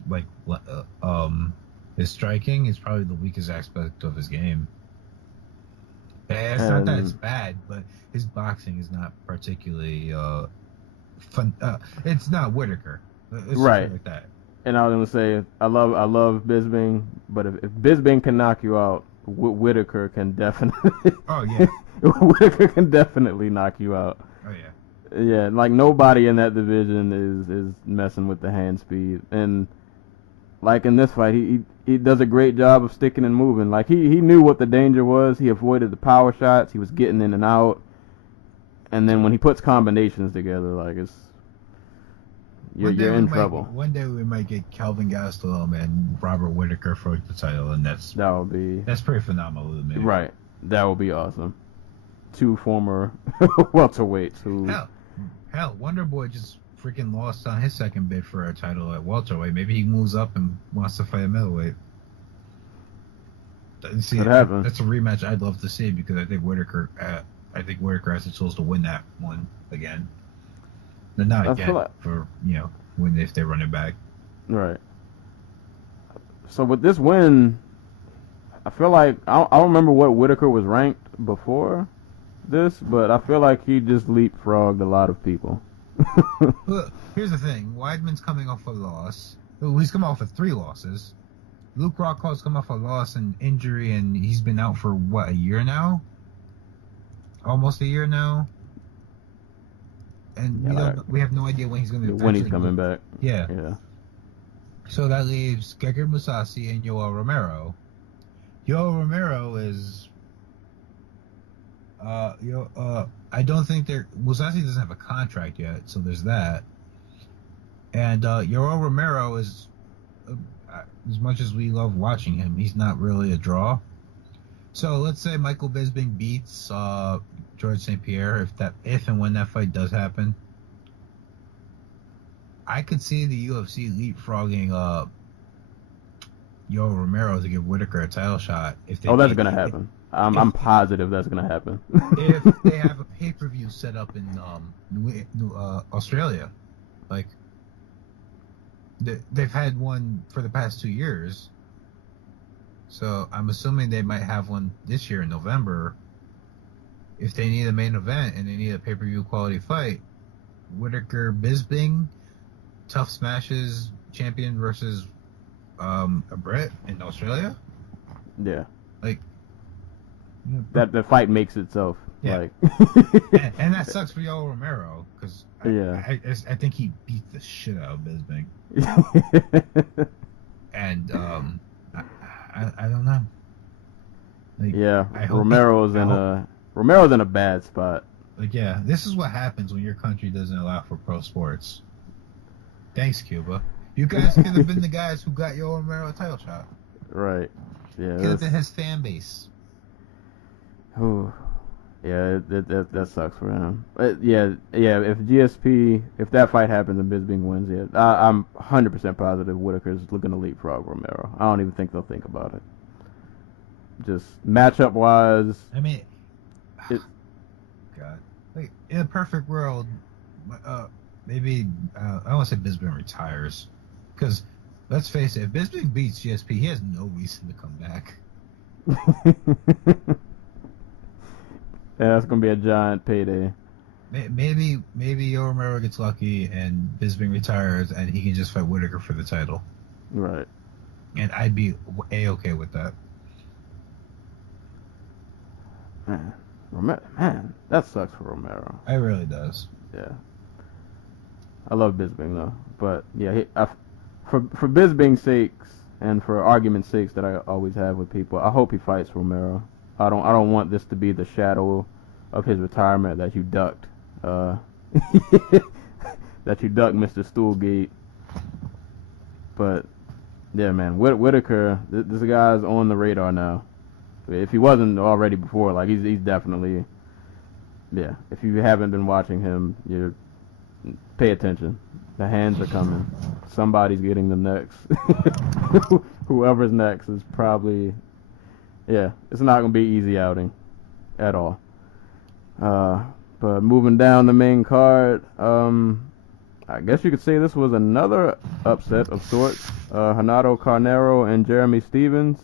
his striking is probably the weakest aspect of his game. It's not that it's bad, but his boxing is not particularly fun. It's not Whitaker. It's right. Like that. And I was gonna say, I love Bisping, but if Bisping can knock you out, Whitaker can definitely. Oh yeah. Whitaker can definitely knock you out. Oh yeah. Yeah, nobody in that division is messing with the hand speed, and in this fight, he does a great job of sticking and moving. He knew what the danger was. He avoided the power shots. He was getting in and out. And then when he puts combinations together, you're in trouble. One day we might get Kelvin Gastelum and Robert Whitaker for the title, and that's pretty phenomenal to me. Right. That would be awesome. two former welterweights who. Hell, Wonder Boy just freaking lost on his second bid for a title at welterweight. Maybe he moves up and wants to fight a middleweight. See, Could happen. that's a rematch I'd love to see because I think Whitaker has the tools to win that one again. But not again for when if they run it back. Right. So with this win, I feel like I don't remember what Whitaker was ranked before this, but I feel like he just leapfrogged a lot of people. Look, here's the thing: Weidman's coming off a loss. He's coming off of 3 losses. Luke Rockhold's come off a loss and injury, and he's been out for a year now? Almost a year now. And we have no idea when he's going to when he's coming back. Yeah. Yeah. So that leaves Gegard Mousasi and Yoel Romero. Yoel Romero is I don't think Mousasi doesn't have a contract yet, so there's that. And Yoel Romero is as much as we love watching him, he's not really a draw. So let's say Michael Bisping beats George St. Pierre, if and when that fight does happen. I could see the UFC leapfrogging Yoel Romero to give Whitaker a title shot. If they that's gonna happen. I'm positive that's gonna happen. If they have a pay-per-view set up in Australia, like. They've had one for the past 2 years, so I'm assuming they might have one this year in November. If they need a main event and they need a pay-per-view quality fight, Whitaker Bisping, Tough Smashes champion versus a Brit in Australia. Yeah, like that the fight makes itself. Yeah, like. and that sucks for Yoel Romero because I think he beat the shit out of Bisping. And I don't know. Like, yeah, Romero's in a bad spot. Like, yeah, this is what happens when your country doesn't allow for pro sports. Thanks, Cuba. You guys could have been the guys who got Yoel Romero a title shot. Right. Yeah. Could have been his fan base. Ooh. Yeah, that sucks for him. Yeah. If that fight happens and Bisping wins, I'm 100% positive Whitaker's looking to leapfrog Romero. I don't even think they'll think about it. Just matchup wise. I mean, God, like in a perfect world, maybe I don't want to say Bisping retires, because let's face it, if Bisping beats GSP, he has no reason to come back. Yeah, that's gonna be a giant payday. Maybe Yoel Romero gets lucky and Bisping retires and he can just fight Whitaker for the title. Right. And I'd be A-okay with that. Man, that sucks for Romero. It really does. Yeah. I love Bisping though, but yeah, for Bisping's sakes and for argument's sakes that I always have with people, I hope he fights Romero. I don't want this to be the shadow of his retirement that you ducked. That you ducked Mr. Stoolgate. But yeah, man, Whitaker, this guy's on the radar now. If he wasn't already before, like he's definitely, yeah. If you haven't been watching him, you pay attention. The hands are coming. Somebody's getting them next. Whoever's next is probably. Yeah, it's not going to be easy outing at all. But moving down the main card, I guess you could say this was another upset of sorts. Renato Carneiro and Jeremy Stephens.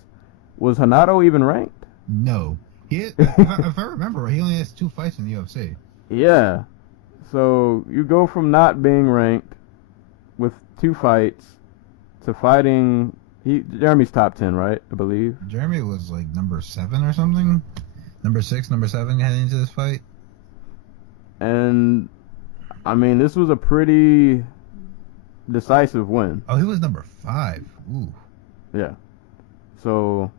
Was Renato even ranked? No. If I remember, he only has 2 fights in the UFC. Yeah. So you go from not being ranked with 2 fights to fighting... Jeremy's top 10, right? I believe. Jeremy was like number 7 or something. Number 6, number 7 heading into this fight. And I mean, this was a pretty decisive win. Oh, he was number 5. Ooh. Yeah. So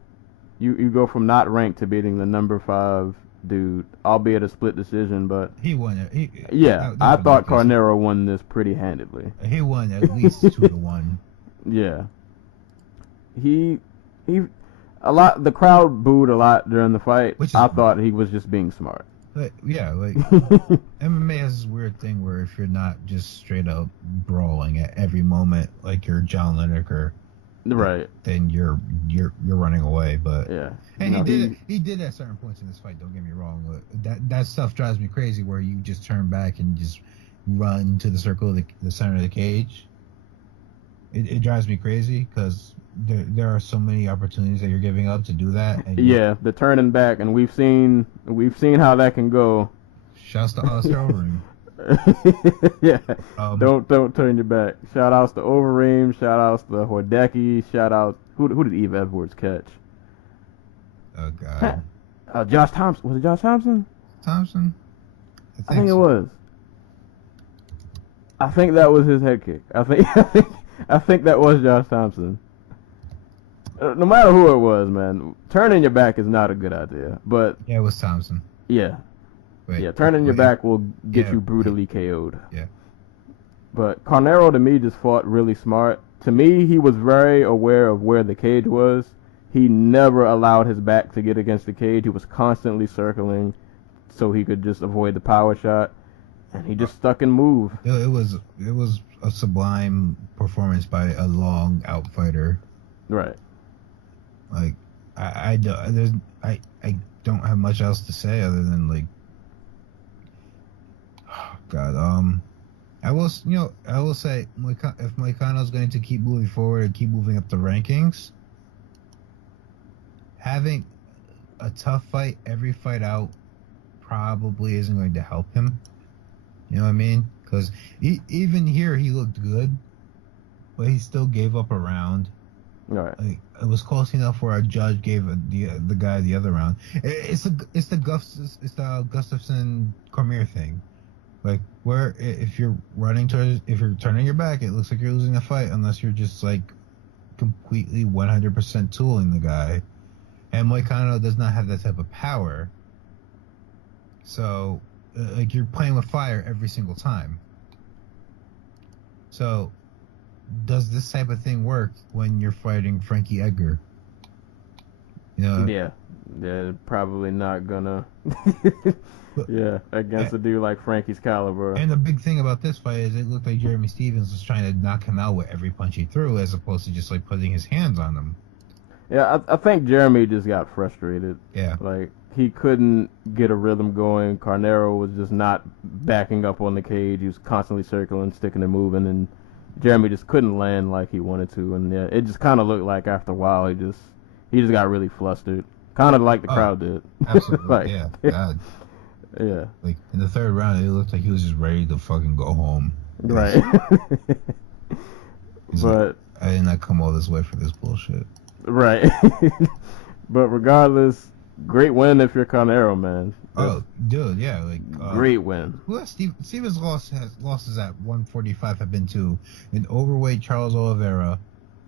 you go from not ranked to beating the number 5 dude, albeit a split decision, but he won it. I thought Carneiro won this pretty handedly. He won at least 2-1. Yeah. The crowd booed a lot during the fight. I thought he was just being smart. like MMA has this weird thing where if you're not just straight up brawling at every moment, like you're John Lineker, Right. then you're running away. But Yeah. and No, he did at certain points in this fight. Don't get me wrong. But that stuff drives me crazy. Where you just turn back and just run to the circle of the center of the cage. It drives me crazy because there are so many opportunities that you're giving up to do that. And yeah, the turning back, and we've seen how that can go. Shouts to us Overeem. Yeah, don't turn your back. Shout outs to Overeem. Shout outs to Hordecki. Shout out who did Eve Edwards catch? Oh God. Josh Thompson. Was it Josh Thompson? Thompson? I think it was. I think that was his head kick. I think that was Josh Thompson. No matter who it was, man, turning your back is not a good idea. But yeah, it was Thompson. Yeah. Turning your back will get you brutally KO'd. Yeah. But Carnero, to me, just fought really smart. To me, he was very aware of where the cage was. He never allowed his back to get against the cage. He was constantly circling so he could just avoid the power shot. And he just stuck and moved. It was a sublime performance by a long out fighter. Right. Like I don't have much else to say other than like, oh God. I will say if Moicano's going to keep moving forward and keep moving up the rankings, having a tough fight every fight out probably isn't going to help him. You know what I mean? Because even here he looked good, but he still gave up a round. Right. Like, it was close enough where a judge gave the guy the other round. It's the Gustafsson Cormier thing. Like where if you're turning your back, it looks like you're losing the fight unless you're just like completely 100% tooling the guy. And Moicano does not have that type of power. So like you're playing with fire every single time. So does this type of thing work when you're fighting Frankie Edgar? You know? Yeah, probably not gonna. Yeah, against a dude like Frankie's caliber. And the big thing about this fight is it looked like Jeremy Stevens was trying to knock him out with every punch he threw, as opposed to just like putting his hands on him. Yeah, I think Jeremy just got frustrated. Yeah. Like, he couldn't get a rhythm going. Carnero was just not backing up on the cage. He was constantly circling, sticking and moving, and Jeremy just couldn't land like he wanted to. And yeah, it just kind of looked like after a while he just got really flustered. Kind of like the crowd did. Absolutely, like, yeah. God. Yeah. Like, in the third round, it looked like he was just ready to fucking go home. Right. But like, I did not come all this way for this bullshit. Right. But regardless, great win if you're Carnero, man. Oh, dude, yeah, like great win. Who else? Stevens' losses at 145 have been to an overweight Charles Oliveira,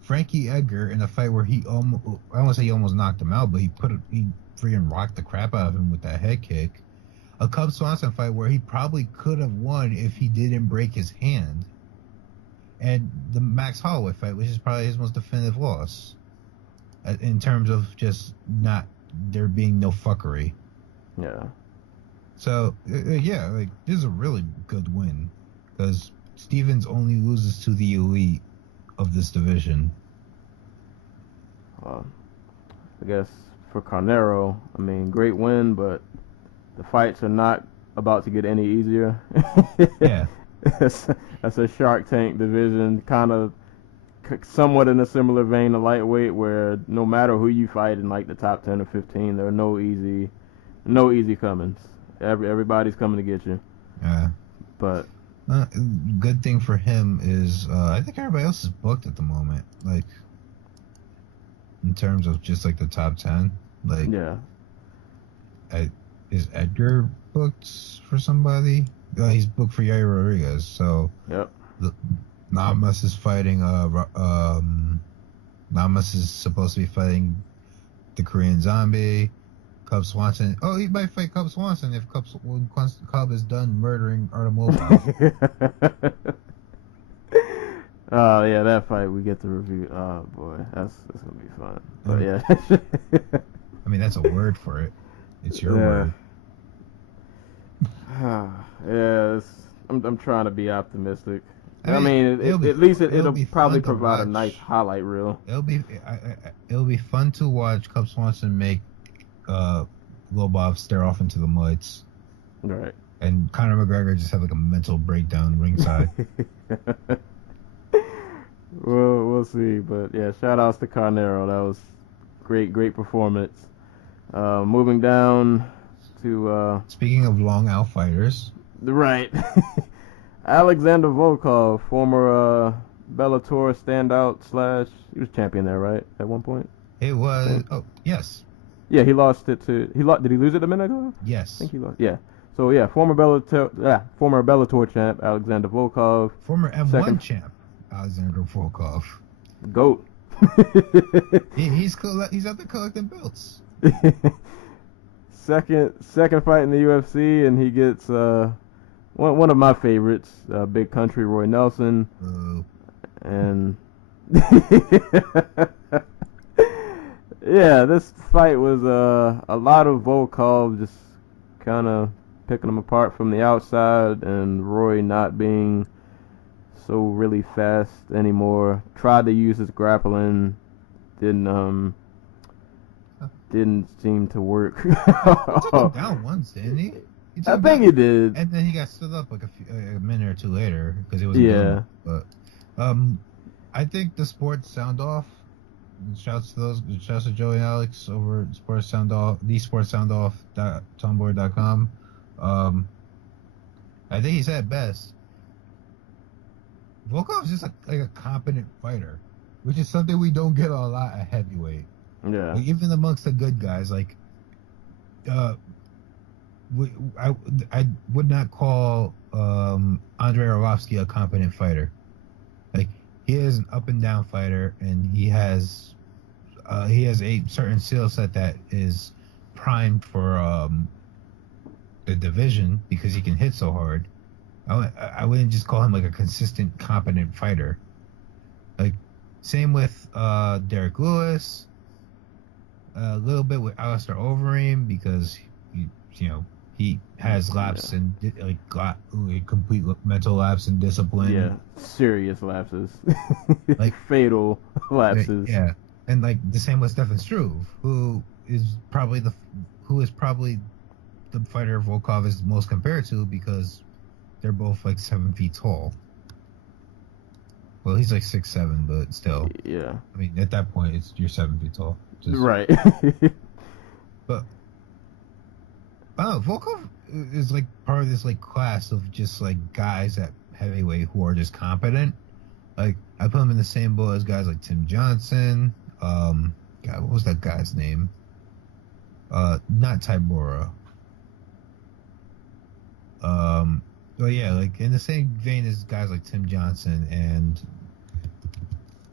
Frankie Edgar in a fight where he almost, I don't want to say he almost knocked him out, but he freaking rocked the crap out of him with that head kick. A Cub Swanson fight where he probably could have won if he didn't break his hand. And the Max Holloway fight, which is probably his most definitive loss. In terms of just not there being no fuckery. Yeah. So, yeah, like, this is a really good win. Because Stevens only loses to the elite of this division. I guess for Carnero, I mean, great win, but the fights are not about to get any easier. Yeah. That's a Shark Tank division, kind of somewhat in a similar vein to lightweight, where no matter who you fight in like the top 10 or 15, there are no easy comings. Everybody's coming to get you. Yeah. But good thing for him is I think everybody else is booked at the moment. Like, in terms of just like the top 10. Like, yeah. Is Edgar booked for somebody? He's booked for Yair Rodriguez. So yep. Namas is fighting. Namas is supposed to be fighting the Korean Zombie. Cub Swanson. Oh, he might fight Cub Swanson if Cub is done murdering Artemova. Oh yeah, that fight we get to review. Oh boy, that's gonna be fun. But yeah. I mean, that's a word for it. It's your word. Yeah, I'm trying to be optimistic. I mean, At least it'll be probably fun to provide a watch. nice highlight reel. It'll be fun to watch Cub Swanson make Lobov stare off into the lights, Right. and Conor McGregor just have like a mental breakdown ringside. We'll see, but yeah, shout outs to Carnero. That was great performance. Moving down to Speaking of long out fighters, right, Alexander Volkov, former Bellator standout / he was champion there, right? At one point. it was yes, Yeah, he lost it to Did he lose it a minute ago? I yes, think he lost. Yeah. So yeah, former Bellator champ Alexander Volkov, former M1 second champ Alexander Volkov. GOAT. He's out there collecting belts. second fight in the UFC, and he gets one of my favorites, Big Country Roy Nelson, and yeah, this fight was a lot of Volkov just kind of picking him apart from the outside, and Roy not being so really fast anymore. Tried to use his grappling, didn't seem to work. He took him down once, didn't he? I think he did. And then he got stood up like a minute or two later because it was Yeah. But I think the sports sound off. Shouts to Joey and Alex over Sports Sound Off, thesportsoundoff.tumblr.com. I think he said it best. Volkov's just like a competent fighter, which is something we don't get a lot at heavyweight. Yeah. Like, even amongst the good guys, like I would not call Andrei Arlovsky a competent fighter. Like, he is an up and down fighter, and he has a certain skill set that is primed for the division because he can hit so hard. I wouldn't just call him like a consistent, competent fighter. Like, same with Derek Lewis. A little bit with Alistair Overeem because he has lapse and complete mental lapse and discipline. Yeah, serious lapses, like fatal lapses. Yeah, and like the same with Stefan Struve, who is probably the fighter Volkov is most compared to because they're both like 7 feet tall. Well, he's like 6'7", but still. Yeah. I mean, at that point, you're 7 feet tall. Right. But Volkov is like part of this like class of just like guys at heavyweight who are just competent. Like, I put him in the same boat as guys like Tim Johnson. God, what was that guy's name? Not Tybura. But yeah, like in the same vein as guys like Tim Johnson, and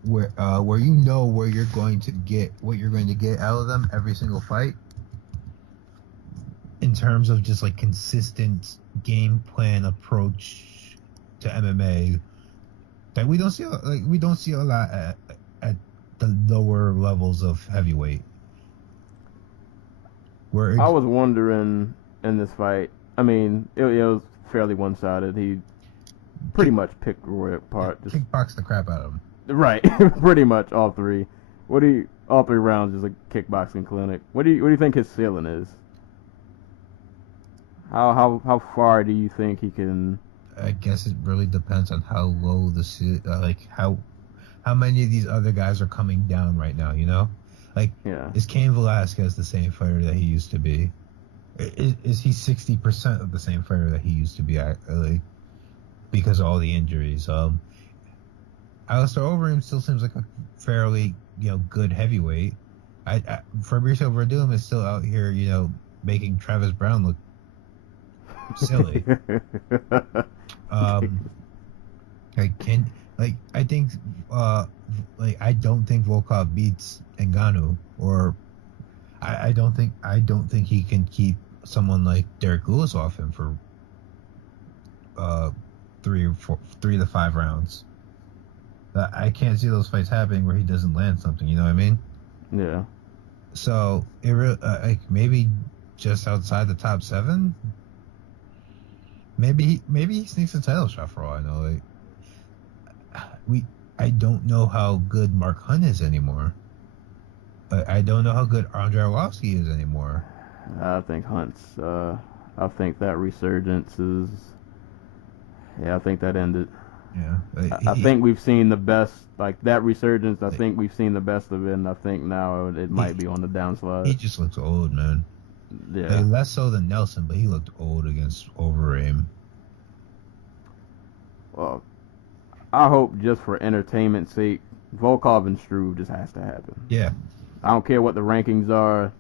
where where you're going to get what you're going to get out of them every single fight in terms of just like consistent game plan approach to MMA that we don't see a lot at the lower levels of heavyweight. I was wondering in this fight. I mean, it was fairly one-sided. He pretty much picked Roy apart. Just kickboxed the crap out of him. Right, pretty much all three. All 3 rounds is a kickboxing clinic. What do you think his ceiling is? How far do you think he can? I guess it really depends on how low how many of these other guys are coming down right now. Like, yeah. Is Cain Velasquez the same fighter that he used to be? Is he 60% of the same fighter that he used to be, actually, because of all the injuries? Alistair Overeem still seems like a fairly, good heavyweight. Fabricio Verdum is still out here, making Travis Brown look silly. I don't think Volkov beats Ngannou, or I don't think he can keep someone like Derek Lewis off him for 3 to 5 rounds. I can't see those fights happening where he doesn't land something. You know what I mean? Yeah. So it really maybe just outside the top 7. Maybe he sneaks a title shot for all I know. I don't know how good Mark Hunt is anymore. I don't know how good Andrei Arlovsky is anymore. I think Hunt's. I think that resurgence is. Yeah, I think that ended. Yeah, I think we've seen the best, like that resurgence. I think we've seen the best of it, and I think now it might be on the downslide. He just looks old, man. Yeah. Like, less so than Nelson, but he looked old against Overeem. Well, I hope just for entertainment's sake, Volkov and Struve just has to happen. Yeah. I don't care what the rankings are.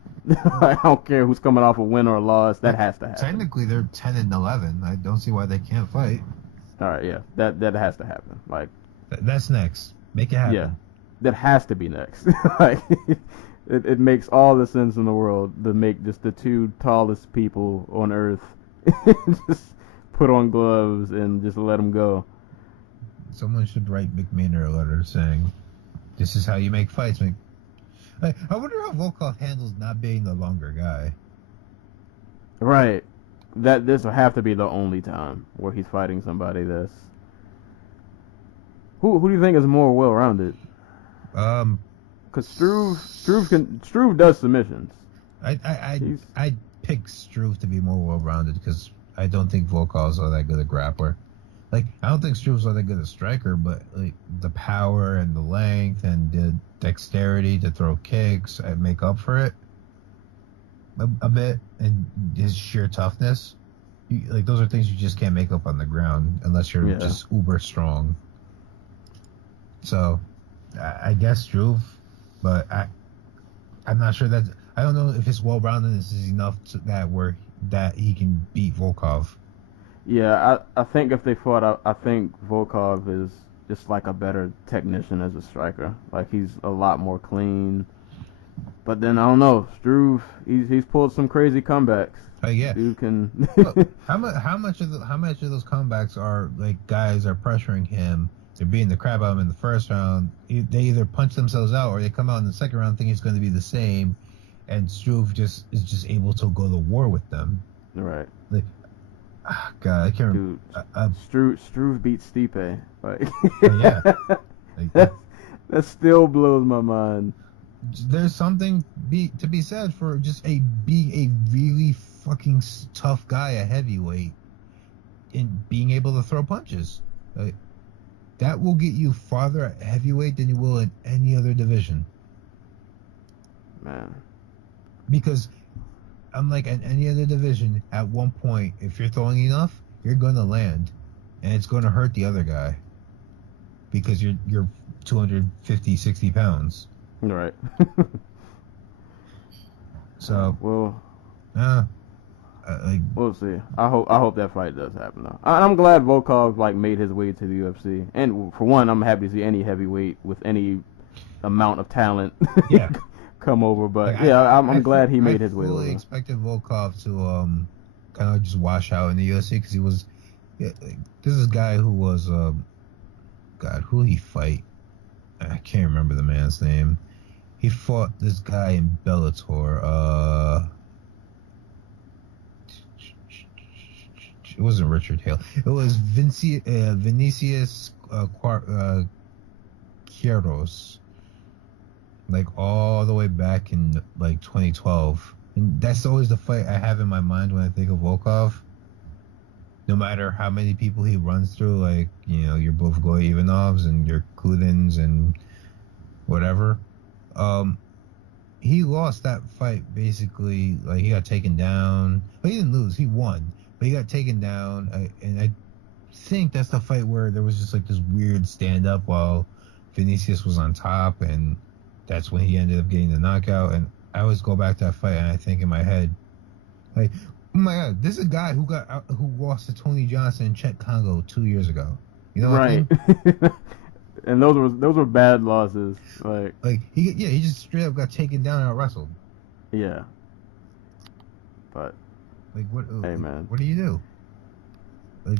I don't care who's coming off a win or a loss. That has to happen. Technically, they're 10-11. I don't see why they can't fight. All right, yeah, that has to happen. Like, That's next. Make it happen. yeah, that has to be next. Like, it makes all the sense in the world to make just the two tallest people on earth just put on gloves and just let them go. Someone should write McMahon a letter saying, "This is how you make fights." I wonder how Volkov handles not being the longer guy. Right. That this will have to be the only time where he's fighting somebody that's. Who do you think is more well-rounded? Because Struve does submissions. I'd pick Struve to be more well-rounded because I don't think Volkov's all that good a grappler. Like, I don't think Struve's all that good a striker, but like the power and the length and the dexterity to throw kicks, I make up for it a bit, and his sheer toughness. Like, those are things you just can't make up on the ground unless you're just uber strong. So, I guess Struve, but I'm not sure that. I don't know if his well-roundedness is enough that he can beat Volkov. Yeah, I think if they fought, I think Volkov is just like a better technician as a striker. Like, he's a lot more clean. But then I don't know, Struve, he's pulled some crazy comebacks. Yeah. Dude can. Look, how much of those comebacks are like guys are pressuring him? They're beating the crap out of him in the first round. They either punch themselves out or they come out in the second round thinking it's going to be the same, and Struve is just able to go to war with them. Right. Like, God, I can't remember. Dude, Struve beat Stipe. Like, yeah. Like, that still blows my mind. There's something to be said for just being a really fucking tough guy, a heavyweight, and being able to throw punches. Like, that will get you farther at heavyweight than you will in any other division. Man. Because unlike in any other division, at one point, if you're throwing enough, you're going to land. And it's going to hurt the other guy. Because you're 250, 60 pounds. Right. So, well, we'll see. I hope that fight does happen though. I'm glad Volkov made his way to the UFC, and for one, I'm happy to see any heavyweight with any amount of talent come over. But I'm glad he made his way over. I fully expected Volkov to kind of just wash out in the UFC because he was. This is a guy who was God, who did he fight? I can't remember the man's name. He fought this guy in Bellator. It wasn't Richard Hale. It was Vinicius Quiros. Like, all the way back in 2012. And that's always the fight I have in my mind when I think of Volkov. No matter how many people he runs through, your Bovgoy Ivanovs and your Kudins and whatever. He lost that fight basically. He got taken down. But he didn't lose. He won. But he got taken down. And I think that's the fight where there was just this weird stand-up while Vinicius was on top. And that's when he ended up getting the knockout. And I always go back to that fight and I think in my head, oh my God, this is a guy who lost to Tony Johnson and Chet Congo 2 years ago. You know what I mean? And those were bad losses. He just straight up got taken down and out wrestled. Yeah. But what? Hey, man. What do you do?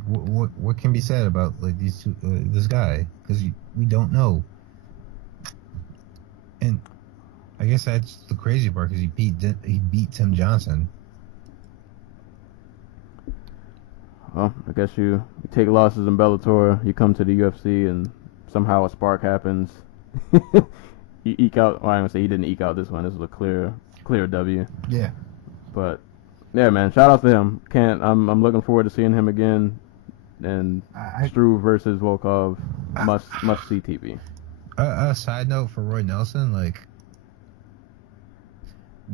What can be said about these two? This guy, because we don't know. And I guess that's the crazy part because he beat Tim Johnson. Well, I guess you take losses in Bellator, you come to the UFC, and somehow a spark happens. You eke out. Well, I would say he didn't eke out this one. This was a clear W. Yeah. But yeah, man, shout out to him. I'm looking forward to seeing him again. And Struve versus Volkov must see TV. A side note for Roy Nelson, like,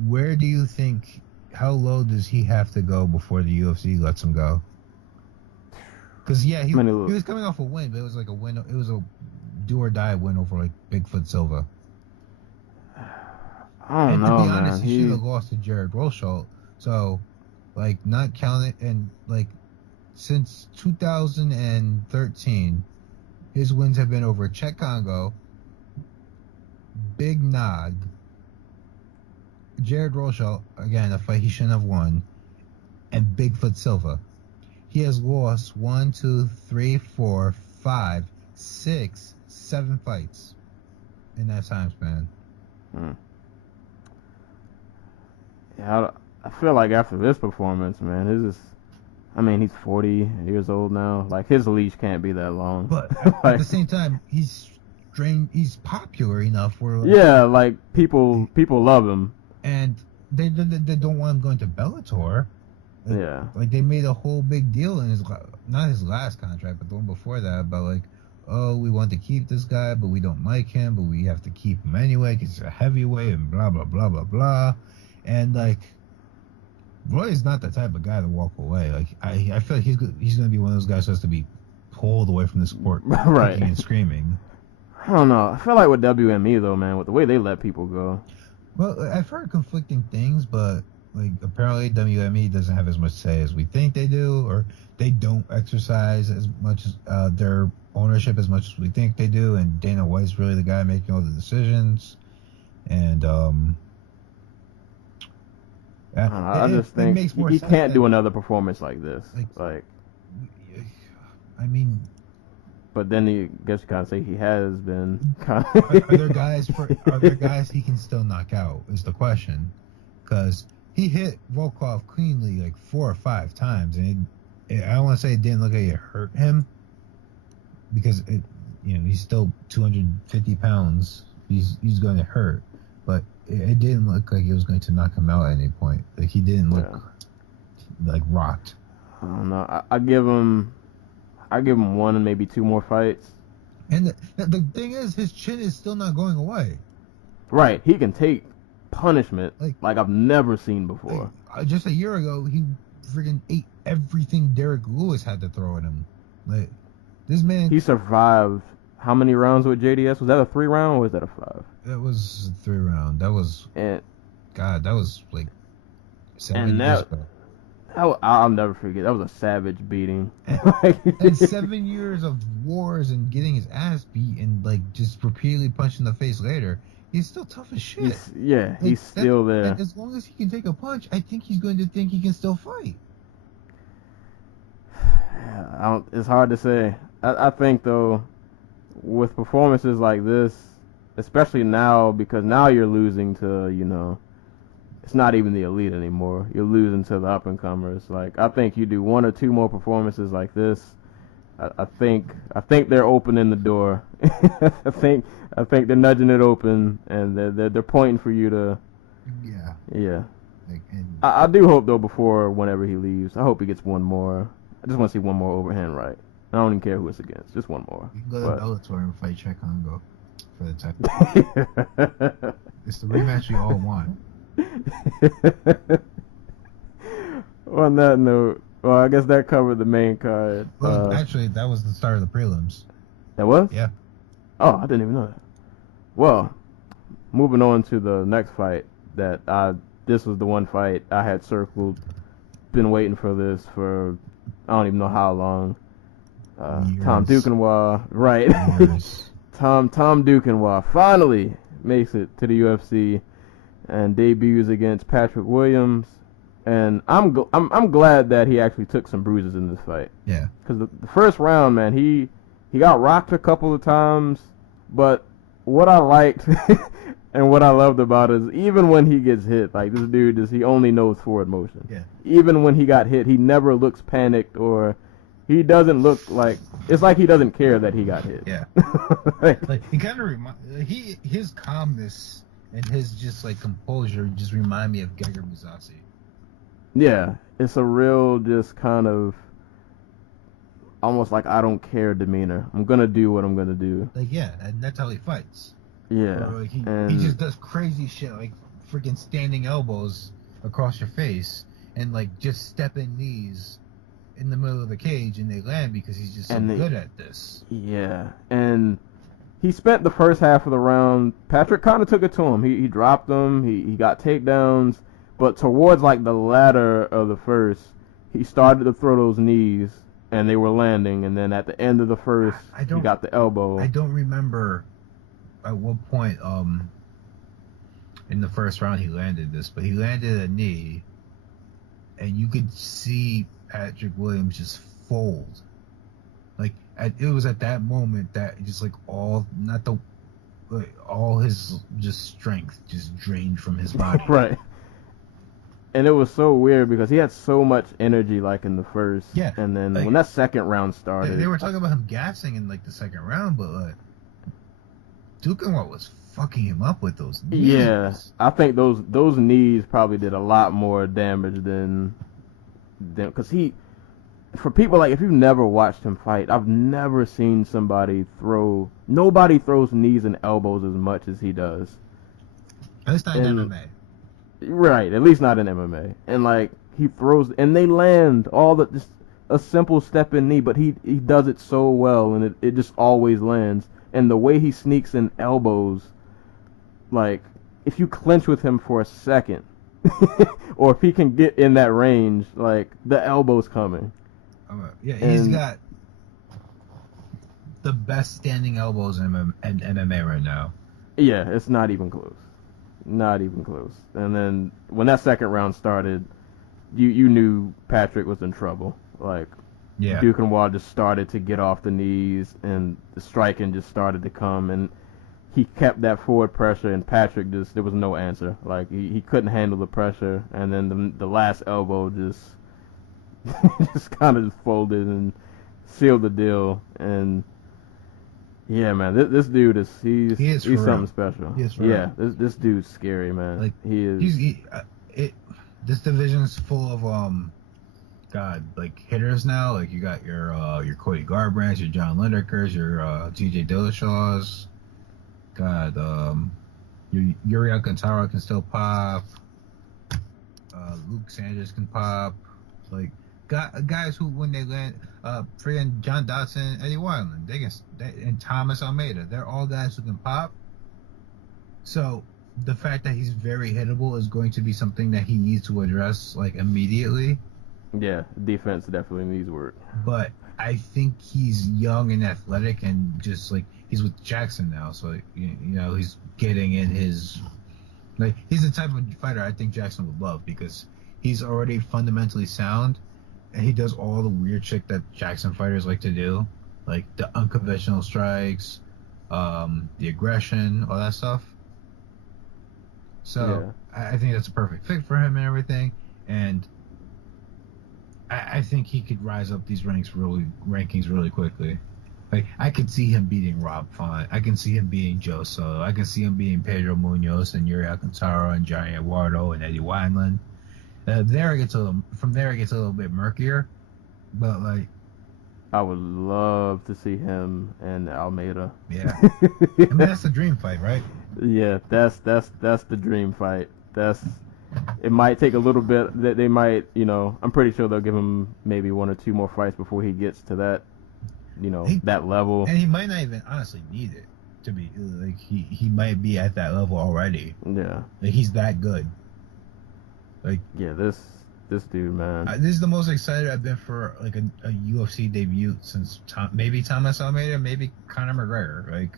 where do you think? How low does he have to go before the UFC lets him go? Because yeah, he was coming off a win, but it was like a win. It was a do or die win over like Bigfoot Silva. I don't know, to be honest, man. he should have lost to Jared Rosholt. So, like, not counting, and like, since 2013, his wins have been over Czech Congo, Big Nog, Jared Rosholt, again, a fight he shouldn't have won, and Bigfoot Silva. He has lost 1, 2, 3, 4, 5, 6, 7 fights in that time span. Yeah, I feel like after this performance, man, he's 40 years old now. Like, his leash can't be that long. But like, at the same time, he's popular enough where like people love him, and they don't want him going to Bellator. Like they made a whole big deal in not his last contract, but the one before that about like, oh, we want to keep this guy, but we don't like him, but we have to keep him anyway because he's a heavyweight and blah blah blah blah blah. And like, Roy is not the type of guy to walk away. Like I feel like he's going to be one of those guys who has to be pulled away from the sport, right, kicking and screaming. I don't know. I feel like with WME though, man, with the way they let people go. Well, I've heard conflicting things, but like apparently WME doesn't have as much say as we think they do, or they don't exercise as much as their ownership as much as we think they do. And Dana White's really the guy making all the decisions. And I just think he can't do another performance like this. Like, I mean, but then I guess you kind of say he has been. Are there guys he can still knock out? Is the question, because he hit Volkov cleanly like 4 or 5 times, and I don't want to say it didn't look like it hurt him, because he's still 250 pounds. He's going to hurt, but it didn't look like it was going to knock him out at any point. Like, he didn't look like rocked. I don't know. I give him 1 and maybe 2 more fights. And the thing is, his chin is still not going away. Right. He can take punishment like I've never seen before. Just a year ago, he freaking ate everything Derek Lewis had to throw at him. Like, this man... He survived how many rounds with JDS? Was that a 3-round or was that a 5? That was a 3-round. That was... God, that was like 7 years ago. I'll never forget. That was a savage beating. And 7 years of wars and getting his ass beat and like just repeatedly punched in the face later. He's still tough as shit. He's still there. As long as he can take a punch, I think he's going to think he can still fight. It's hard to say. I think though, with performances like this, especially now, because now you're losing to it's not even the elite anymore. You're losing to the up and comers. Like, I think you do 1 or 2 more performances like this. I think they're opening the door. I think they're nudging it open, and they're pointing for you to. Yeah. I do hope though, whenever he leaves, I hope he gets 1 more. I just want to see 1 more overhand right. I don't even care who it's against. Just 1 more. You can go to Bellator and fight Czech Congo for the title. It's the rematch we all want. On that note, well, I guess that covered the main card. Well, actually, that was the start of the prelims. That was? Yeah. Oh, I didn't even know that. Well, moving on to the next fight. This was the one fight I had circled. Been waiting for this for I don't even know how long. Tom Duquesnoy, right? Tom Duquesnoy finally makes it to the UFC and debuts against Patrick Williams, and I'm glad that he actually took some bruises in this fight. Yeah. Because the first round, man, he got rocked a couple of times, but what I liked and what I loved about it is even when he gets hit, like this dude he only knows forward motion. Yeah. Even when he got hit, he never looks panicked or He doesn't look like it's like he doesn't care that he got hit. Yeah. Like, Like he kind of his calmness and his just like composure just remind me of Geiger Mizasi. yeah, it's a real just kind of almost like I don't care demeanor. I'm gonna do what I'm gonna do. Like yeah, and that's how he fights. Yeah, Or, like he and just does crazy shit like freaking standing elbows across your face and like just stepping knees in the middle of the cage and they land because he's just so good at this. yeah, and he spent the first half of the round. Patrick kind of took it to him. He dropped him. He got takedowns, but towards like the latter of the first, he started to throw those knees, and they were landing. And then at the end of the first, he got the elbow. I don't remember at what point in the first round he landed this, but he landed a knee, and you could see Patrick Williams just fold. Like it was at that moment that just like all his just strength just drained from his body. Right. And it was so weird because he had so much energy like in the first. Yeah. And then like, when that second round started, they were talking about him gassing in like the second round, but like Dukenwalt was fucking him up with those knees. Yeah, I think those knees probably did a lot more damage than because for people like if you've never watched him fight, I've never seen nobody throws knees and elbows as much as he does. At least not in MMA. Right, at least not in MMA. And like he throws and they land just a simple step in knee, but he does it so well and it just always lands. And the way he sneaks in elbows, like if you clinch with him for a second, or if he can get in that range, like the elbow's coming. Yeah, he's got the best standing elbows in MMA right now. Yeah, it's not even close. Not even close. And then when that second round started, you knew Patrick was in trouble. Like, yeah, Dukenwald just started to get off the knees, and the striking just started to come, and he kept that forward pressure, and Patrick there was no answer. Like, he couldn't handle the pressure, and then the last elbow just kind of just folded and sealed the deal. And yeah, man, this dude he's something special. Yeah, this dude's scary, man. Like he is. This division's full of like hitters now. Like you got your Cody Garbrandt, your John Lindekers, your T.J. Dillashaw's. God, your Yuri Alcantara can still pop. Luke Sanders can pop. Like guys who when they land, freaking John Dotson, Eddie Wineland, and Thomas Almeida, they're all guys who can pop. So the fact that he's very hittable is going to be something that he needs to address like immediately. Yeah, defense definitely needs work. But I think he's young and athletic, and just like he's with Jackson now, so you know he's getting in his like he's the type of fighter I think Jackson would love because he's already fundamentally sound, and he does all the weird shit that Jackson fighters like to do, like the unconventional strikes, the aggression, all that stuff. So yeah. I think that's a perfect fit for him and everything, and I think he could rise up these rankings really quickly. Like I could see him beating Rob Font. I can see him beating Joe Soto. I can see him beating Pedro Munoz and Yuri Alcantara and Johnny Eduardo and Eddie Wineland. From there it gets a little bit murkier, but like I would love to see him and Almeida. Yeah, I mean, that's the dream fight, right? Yeah, that's the dream fight. It might take a little bit. That they might, I'm pretty sure they'll give him maybe one or two more fights before he gets to that, that level. And he might not even honestly need it to be like he might be at that level already. Yeah, like he's that good. Like yeah, this dude, man. This is the most excited I've been for like a UFC debut since maybe Thomas Almeida, maybe Conor McGregor. Like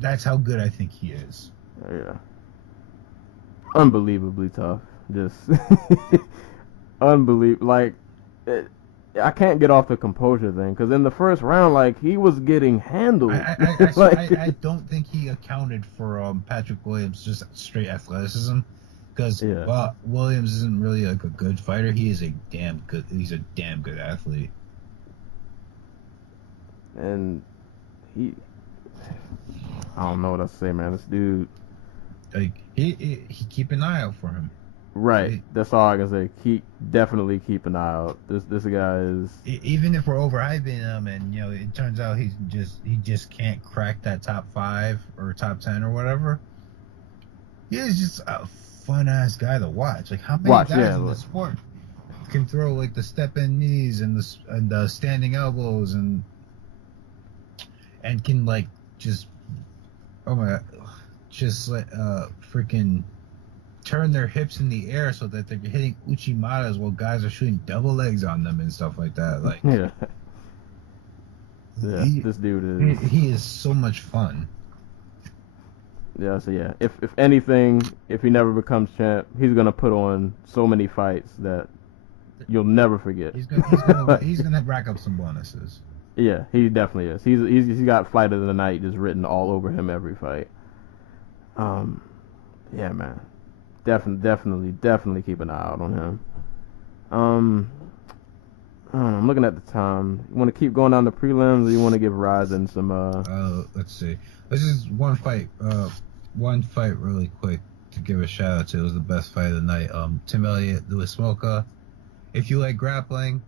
that's how good I think he is. Yeah. Unbelievably tough. Just unbelievable. Like I can't get off the composure thing because in the first round, like he was getting handled. I don't think he accounted for Patrick Williams' just straight athleticism. Because Williams isn't really like a good fighter. He's a damn good athlete. and he, I don't know what else to say, man. This dude, Like he keep an eye out for him. right? That's all I can say. Definitely keep an eye out. This guy is. Even if we're overhyping him, and it turns out he just can't crack that top 5 or top 10 or whatever. He is just a fun ass guy to watch. Like how many guys in the sport can throw like the step in knees and the standing elbows and can like just just like freaking turn their hips in the air so that they're hitting uchimaras while guys are shooting double legs on them and stuff like that. Like yeah, this dude is. He is so much fun. Yeah, so yeah, if anything, if he never becomes champ, he's gonna put on so many fights that you'll never forget. He's gonna rack up some bonuses. Yeah, he definitely is. He's got fight of the night just written all over him every fight. Yeah, man, definitely keep an eye out on him. I don't know, I'm looking at the time. You want to keep going down the prelims, or you want to give Rizin some? Let's see. This is one fight really quick to give a shout out to. It was the best fight of the night. Tim Elliott, Louis Smolka. If you like grappling,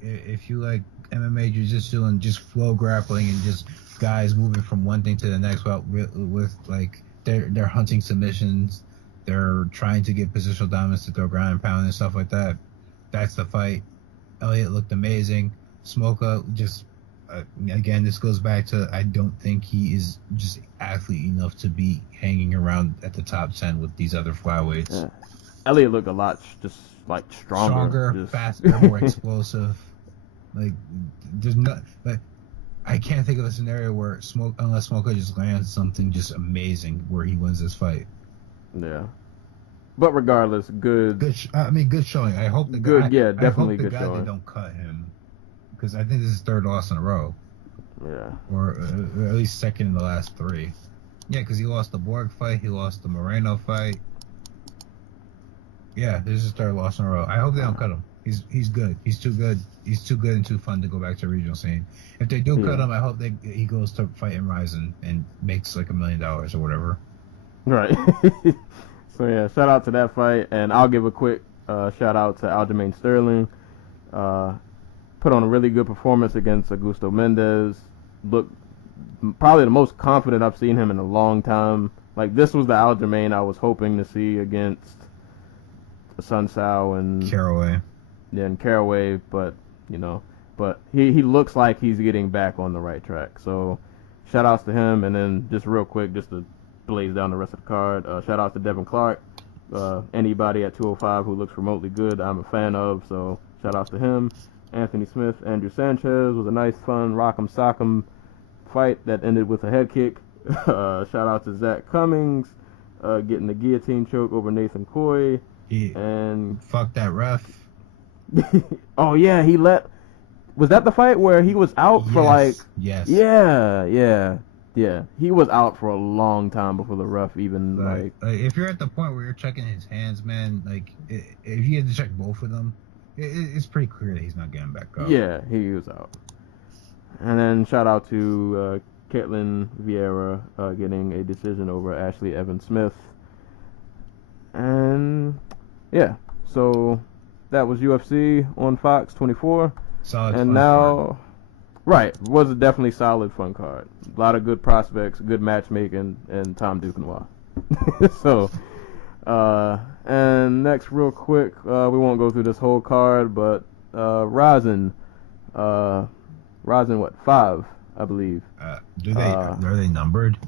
if you like MMA jiu-jitsu and just flow grappling and just guys moving from one thing to the next with like they're hunting submissions, they're trying to get positional dominance to throw ground and pound and stuff like that. That's the fight. Elliott looked amazing. Smolka just again, this goes back to I don't think he is just athlete enough to be hanging around at the top 10 with these other flyweights. Yeah. Elliott looked a lot just like stronger, faster, more explosive. Like there's not like I can't think of a scenario where unless Smolka just lands something just amazing where he wins this fight. Yeah. But regardless, good showing. I hope the good, guy, yeah, definitely I hope the good guy showing. They don't cut him because I think this is his 3rd loss in a row. Yeah. Or at least 2nd in the last 3. Yeah, because he lost the Borg fight, he lost the Moreno fight. Yeah, this is his 3rd loss in a row. I hope they don't cut him. He's good. He's too good. He's too good and too fun to go back to regional scene. If they do cut him, I hope he goes to fight in Rizin and makes like $1 million or whatever. Right. So yeah, shout out to that fight, and I'll give a quick shout out to Aljamain Sterling. Put on a really good performance against Augusto Mendez. Looked probably the most confident I've seen him in a long time. Like this was the Aljamain I was hoping to see against Sun Sao and Caraway. Yeah, and Caraway, but he looks like he's getting back on the right track. So shout outs to him, and then just real quick, just to blaze down the rest of the card. Shout out to Devin Clark. Anybody at 205 who looks remotely good, I'm a fan of. So shout out to him. Anthony Smith, Andrew Sanchez was a nice, fun rock'em sock'em fight that ended with a head kick. Shout out to Zach Cummings getting the guillotine choke over Nathan Coy. And fuck that ref. Oh yeah, was that the fight where he was out for like? Yes. Yeah. He was out for a long time before the ref even like if you're at the point where you're checking his hands, man, like if you had to check both of them, it's pretty clear that he's not getting back up. Yeah, he was out. And then shout out to Caitlin Vieira getting a decision over Ashley Evans Smith. And yeah, so that was UFC on Fox 24. Solid. And now, right, was a definitely solid fun card. A lot of good prospects, good matchmaking, and Tom Duquesnoy. So, and next, real quick, we won't go through this whole card, but Rizin, what, 5, I believe. Are they numbered?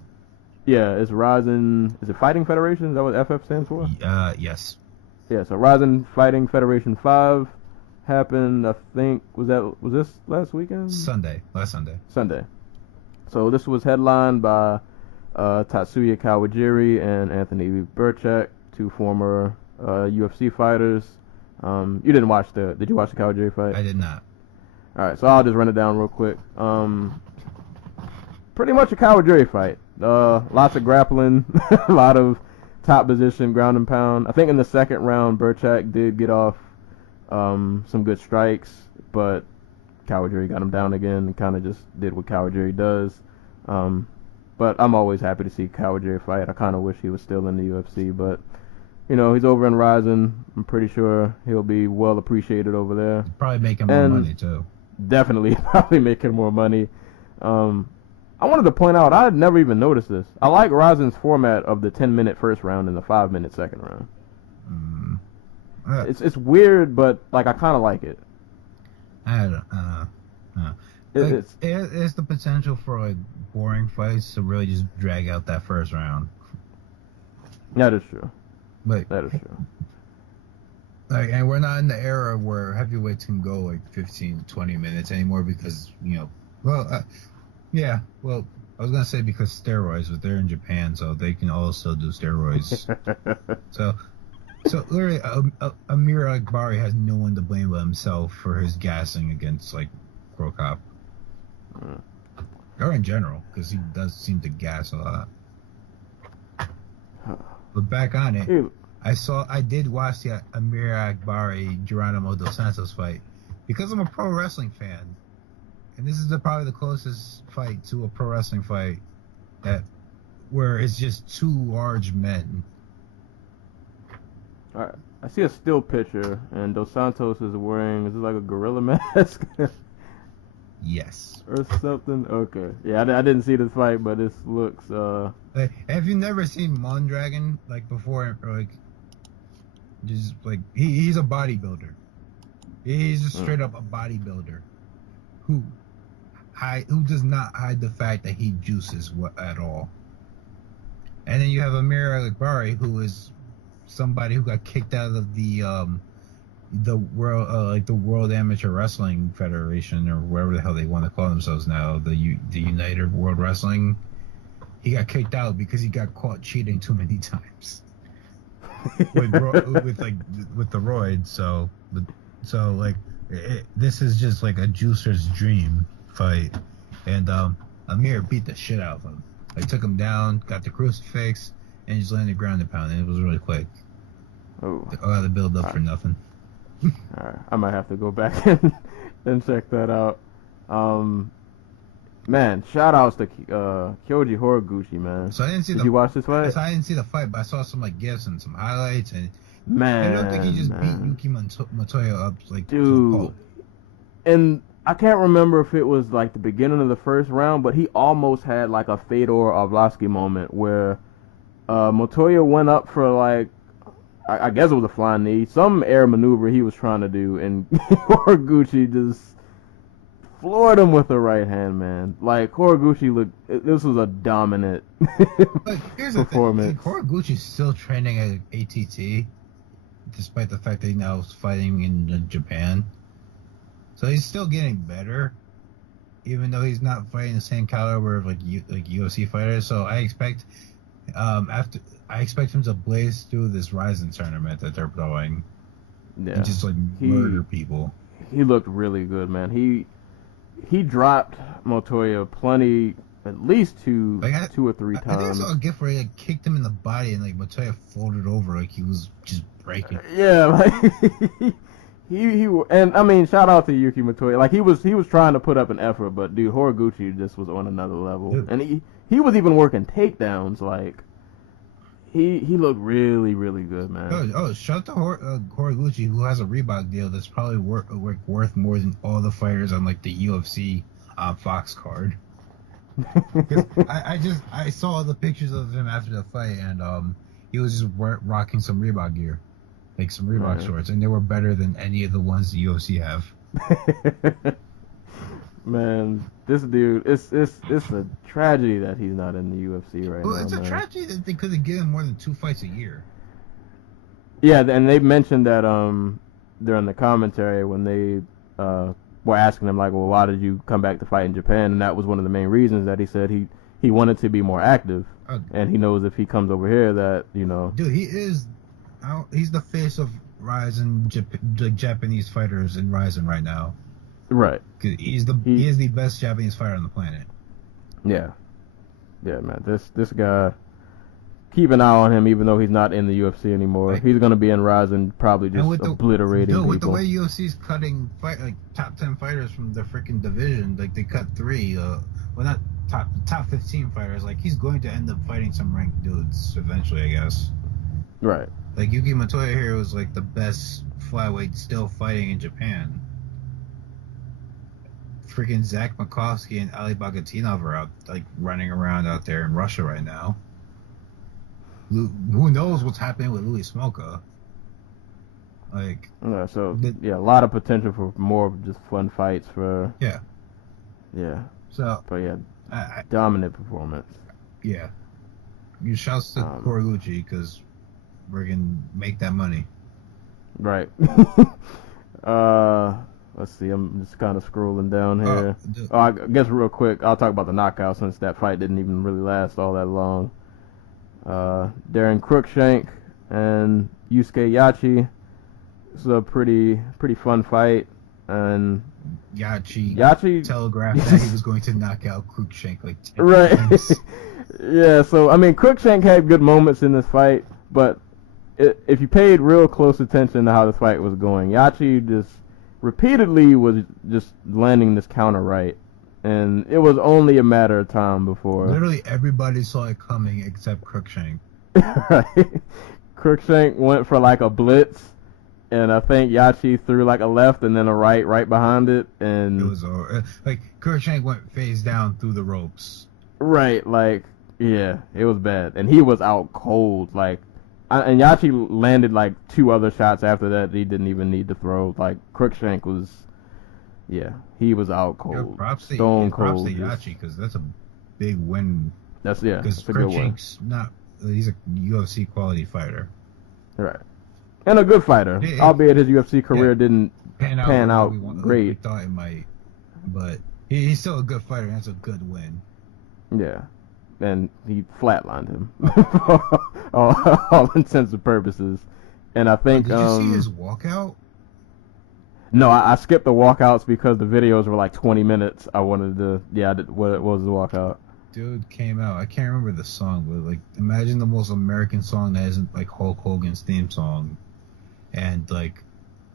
Yeah, it's Rizin. Is it Fighting Federation? Is that what FF stands for? Yes. Yeah, so Rizin Fighting Federation 5 happened, I think, was this last weekend? Last Sunday. Sunday. So this was headlined by Tatsuya Kawajiri and Anthony Burchak, 2 former UFC fighters. You didn't watch did you watch the Kawajiri fight? I did not. Alright, so I'll just run it down real quick. Pretty much a Kawajiri fight. Lots of grappling, a lot of top position, ground and pound. I think in the second round, Burchak did get off some good strikes, but Kawajiri got him down again and kind of just did what Kawajiri does. But I'm always happy to see Kawajiri fight. I kind of wish he was still in the UFC, but he's over in Rizin. I'm pretty sure he'll be well appreciated over there. Probably making more money too. Definitely, probably making more money. I wanted to point out, I had never even noticed this. I like Rizin's format of the 10-minute first round and the 5-minute second round. It's weird, but I kind of like it. It's the potential for boring fights to really just drag out that first round. That is true. But that is true. And we're not in the era where heavyweights can go 15, 20 minutes anymore because I was gonna say because steroids, but they're in Japan, so they can also do steroids. so literally, Amir Akbari has no one to blame but himself for his gassing against Krokop. Or in general, because he does seem to gas a lot. But back on it, I did watch the Amir Akbari Geronimo Dos Santos fight because I'm a pro wrestling fan, and this is probably the closest fight to a pro wrestling fight where it's just two large men. All right. I see a still picture, and Dos Santos is wearing, is it like a gorilla mask? Yes. Or something? Okay. Yeah, I didn't see this fight, but this looks, have you never seen Mondragon, before, he's a bodybuilder. He's just straight up a bodybuilder who does not hide the fact that he juices at all. And then you have Amir Akbari, who is somebody who got kicked out of the World Amateur Wrestling Federation, or whatever the hell they want to call themselves now, the United World Wrestling. He got kicked out because he got caught cheating too many times with the roids. So this is just a juicer's dream fight, and Amir beat the shit out of him. Took him down, got the crucifix, and just landed ground and pound. And it was really quick. Oh, the build up for nothing. Alright, I might have to go back and check that out. Man, shout outs to Kyoji Horiguchi, man. So I didn't see. Did you watch this fight? So I didn't see the fight, but I saw some GIFs and some highlights, and man, I don't think he just beat Yuki Montoya up dude. And I can't remember if it was the beginning of the first round, but he almost had a Fedor Arlovsky moment where Montoya went up for I guess it was a flying knee, some air maneuver he was trying to do, and Horiguchi just floored him with the right hand, man. Horiguchi looked, this was a dominant here's performance. The thing. Horiguchi's still training at ATT, despite the fact that he now is fighting in Japan. So he's still getting better, even though he's not fighting the same caliber of UFC fighters. So I expect him to blaze through this Rizin tournament that they're throwing, and just murder people. He looked really good, man. He dropped Montoya plenty, at least two or three times. I think I saw a GIF where he kicked him in the body and Montoya folded over he was just breaking. Yeah, he and I mean, shout out to Yuki Montoya. He was trying to put up an effort, but dude, Horiguchi just was on another level, and he was even working takedowns. He looked really, really good, man. Oh, shout out to Horiguchi, who has a Reebok deal that's probably worth more than all the fighters on the UFC Fox card. I saw the pictures of him after the fight, and he was just rocking some Reebok gear, some Reebok shorts, and they were better than any of the ones the UFC have. Man, this dude, it's a tragedy that he's not in the UFC right now. Well, it's a tragedy that they could have given more than 2 fights a year. Yeah, and they mentioned that during the commentary when they were asking him well, why did you come back to fight in Japan? And that was one of the main reasons that he said he wanted to be more active, and he knows if he comes over here that Dude, he's the face of Rizin, Japanese fighters in Rizin right now. Right. He is the best Japanese fighter on the planet. Yeah, man. This guy, keep an eye on him, even though he's not in the UFC anymore. Like, he's gonna be in Rizin, probably just with obliterating people. With the way UFC's cutting top 10 fighters from the freaking division, like they cut 3. Well, not top 15 fighters. Like he's going to end up fighting some ranked dudes eventually, I guess. Right. Like Yuki Montoya here was like the best flyweight still fighting in Japan. Freaking Zach Makovsky and Ali Bagatinov are out like running around out there in Russia right now. Who knows what's happening with Louis Smolka? Like, Yeah, so a lot of potential for more just fun fights for. Yeah. So, but yeah, dominant performance. Yeah. Shouts to Koruguchi because we're gonna make that money. Right. Let's see. I'm just kind of scrolling down here. I guess real quick, I'll talk about the knockout since that fight didn't even really last all that long. Darren Cruikshank and Yusuke Yachi. This is a pretty fun fight, and Yachi telegraphed that he was going to knock out Cruikshank like 10 right. times. Yeah, so I mean, Cruikshank had good moments in this fight, but if you paid real close attention to how the fight was going, Yachi just repeatedly was just landing this counter right, and it was only a matter of time before. Literally everybody saw it coming except Cruikshank. Right. Cruikshank went for like a blitz, and I think Yachi threw like a left and then a right behind it, and it was like Cruikshank went face down through the ropes. Right, like yeah, it was bad, and he was out cold. Like, and Yachi landed like 2 other shots after that he didn't even need to throw. Like Cruikshank was, yeah, he was out cold. Yo, props to Yachi because that's a big win. That's because Cruikshank's he's a UFC quality fighter. Right. And a good fighter, albeit his UFC career didn't pan out great. We thought it might, but he's still a good fighter, and that's a good win. Yeah, and he flatlined him, all intents and purposes. And I think. Did you see his walkout? No, I skipped the walkouts because the videos were like 20 minutes. I wanted to. Yeah, what was the walkout? Dude came out. I can't remember the song, but like, imagine the most American song that isn't like Hulk Hogan's theme song. And like,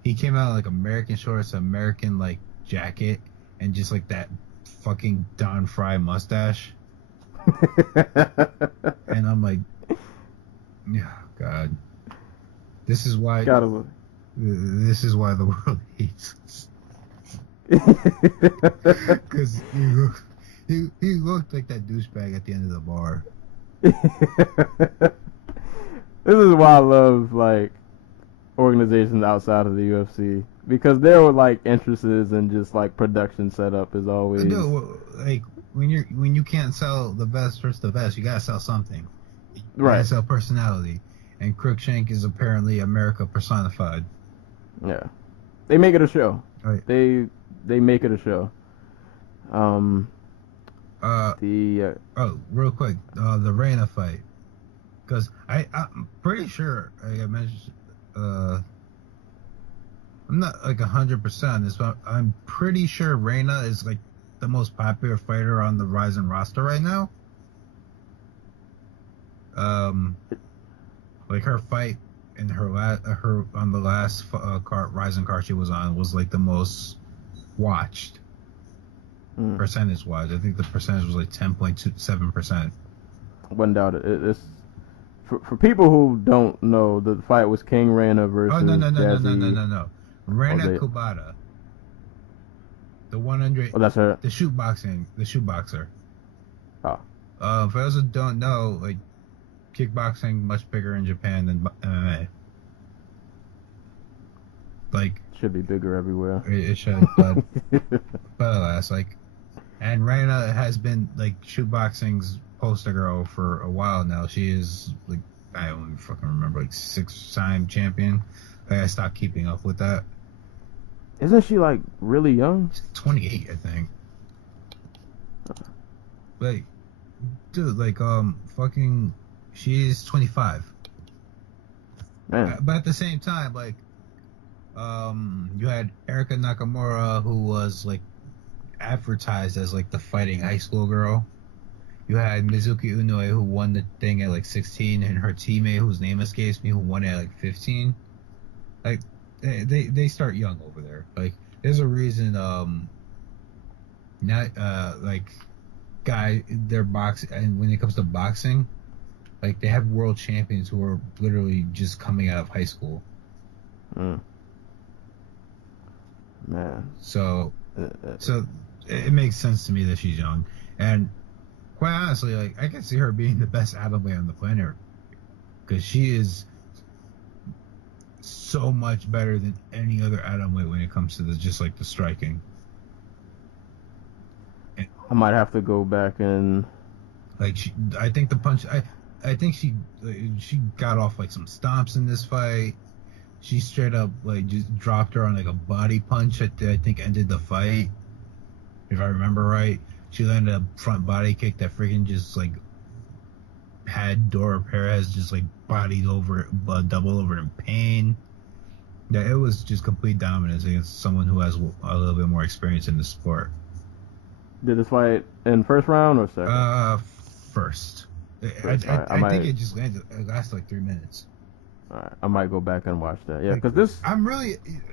he came out like American shorts, American like jacket, and just like that fucking Don Fry mustache. And I'm like, yeah, God, this is why the world hates us. Because he looked like that douchebag at the end of the bar. This is why I love like organizations outside of the UFC, because there were like entrances and just like production setup is always. No, like when you can't sell the best versus the best, you gotta sell something. You gotta sell personality, and Cruikshank is apparently America personified. Yeah, they make it a show. Right. They make it a show. Real quick, the Reina fight, because I'm pretty sure, like I mentioned, I'm not like 100% on this, but I'm pretty sure Reina is like the most popular fighter on the Rizin roster right now. Like her fight in her on the last Rizin card she was on was like the most watched. Percentage wise, I think the percentage was like 10.27%. Wouldn't doubt it. It's for people who don't know, the fight was King Reina versus. No. Reina Kubata, the 100. Oh, that's her. The shootboxer. Oh. For those who don't know, like kickboxing much bigger in Japan than MMA. Like should be bigger everywhere. It should, but alas, like. And Reina has been like shootboxing's poster girl for a while now. She is like, I don't even fucking remember, like 6-time champion. Like I stopped keeping up with that. Isn't she like really young? She's 28, I think. Like, dude, like fucking, she's 25. Man. But at the same time, like, you had Erika Nakamura, who was like advertised as like the fighting high school girl, You had Mizuki Unoi, who won the thing at like 16, and her teammate, whose name escapes me, who won at like 15. Like, they start young over there. Like, there's a reason, not, they're boxing, and when it comes to boxing, like, they have world champions who are literally just coming out of high school. Man. So it makes sense to me that she's young. And quite honestly, like, I can see her being the best athlete on the planet, because she is so much better than any other atomweight when it comes to just like the striking. I might have to go back and like I think the punch. I think she got off like some stomps in this fight. She straight up like just dropped her on like a body punch that I think ended the fight, if I remember right. She landed a front body kick that freaking just like had Dora Perez just like bodied over, double over in pain. Yeah, it was just complete dominance against someone who has a little bit more experience in the sport. Did this fight in first round or second? First. I think it just lasted like 3 minutes. All right, I might go back and watch that. Yeah, because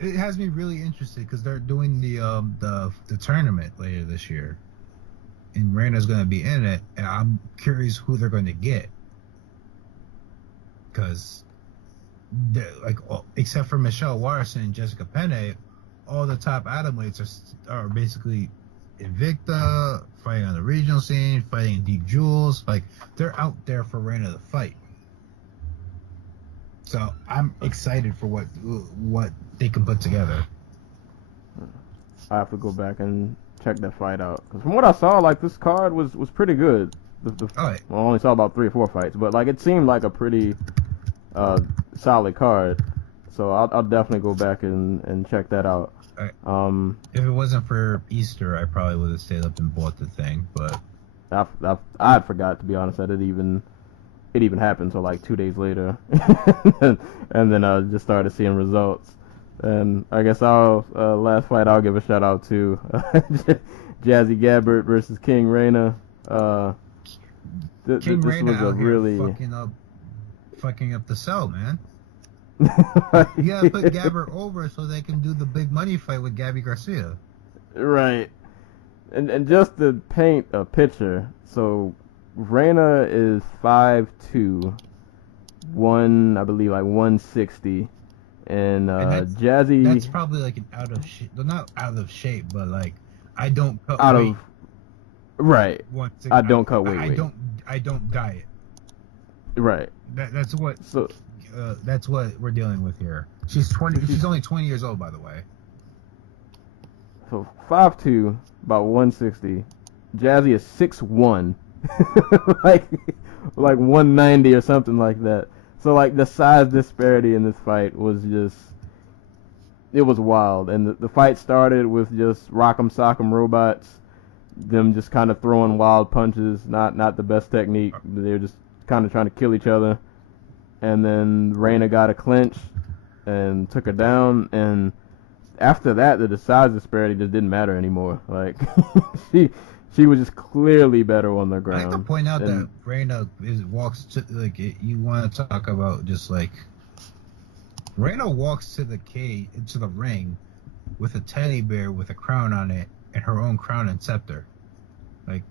it has me really interested because they're doing the tournament later this year, and Reina's going to be in it, and I'm curious who they're going to get, because like except for Michelle Watterson and Jessica Penne, all the top atomweights are basically Invicta, fighting on the regional scene, fighting in Deep Jewels. Like, they're out there for Reina to fight. So I'm excited for what they can put together. I have to go back and check that fight out, because from what I saw, like, this card was pretty good. I only saw about 3 or 4 fights, but like it seemed like a pretty solid card. So I'll definitely go back and check that out. If it wasn't for Easter, I probably would have stayed up and bought the thing, but I forgot, to be honest. It even happened, so like 2 days later, and then I just started seeing results. And I guess last fight I'll give a shout out to Jazzy Gabbert versus King Reina. King Reina was a really fucking up the cell, man. You gotta put Gabbert over so they can do the big money fight with Gabby Garcia. Right. And just to paint a picture, so Reina is 5'2", I believe like 160, and Jazzy. That's probably like an out of shape. Well, not out of shape, but like I don't cut weight. Right. I don't cut weight. I don't diet. Right. That's what. So. That's what we're dealing with here. She's 20. She's only 20 years old, by the way. So 5'2", about 160. Jazzy is 6'1", like 190 or something like that. So like the size disparity in this fight was it was wild. And the fight started with just rock'em sock'em robots, them just kind of throwing wild punches, not the best technique. They were just kind of trying to kill each other. And then Reina got a clinch and took her down, and after that, the size disparity just didn't matter anymore. Like, she was just clearly better on the ground. I like to point out that Reina walks to, like, you want to talk about just like, Reina walks to the ring with a teddy bear with a crown on it and her own crown and scepter. Like,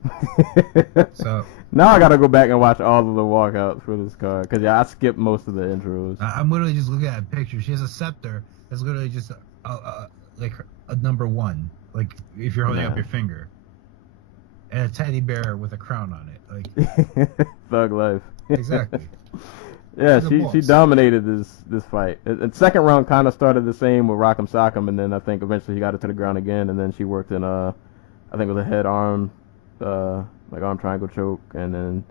so now I gotta go back and watch all of the walkouts for this card, because I skipped most of the intros. I'm literally just looking at a picture. She has a scepter that's literally just like a number 1, like if you're holding up your finger, and a teddy bear with a crown on it. Like, thug life. Exactly. Yeah, she dominated this fight. And second round kind of started the same with Rock'em Sock'em, and then I think eventually she got it to the ground again, and then she worked in I think it was a head arm. Like arm triangle choke, and then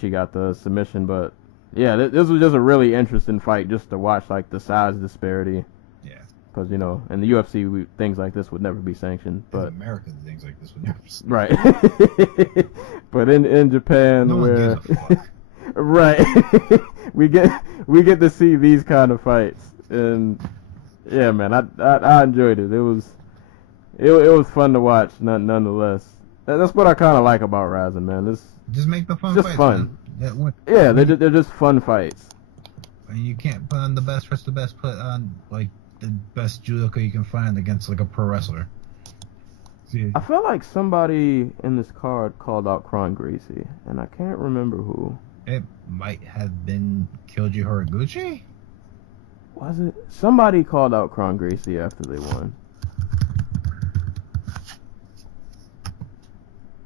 she got the submission. But yeah, this was just a really interesting fight just to watch, like the size disparity. Yeah. Because in the UFC, things like this would never be sanctioned. But in America, things like this would never be sanctioned. Right. But in Japan, no where one gives a fuck. Right, we get to see these kind of fights, and yeah, man, I enjoyed it. It was fun to watch, nonetheless. That's what I kind of like about Rizin, man. It's Just make the fun just fights, fun. man. Yeah, they're just fun fights. And you can't put on the best versus the best. Put on like the best judoka you can find against like a pro wrestler. See, I feel like somebody in this card called out Kron Gracie, and I can't remember who. it might have been Kyoji Horiguchi. Was it? Somebody called out Kron Gracie after they won.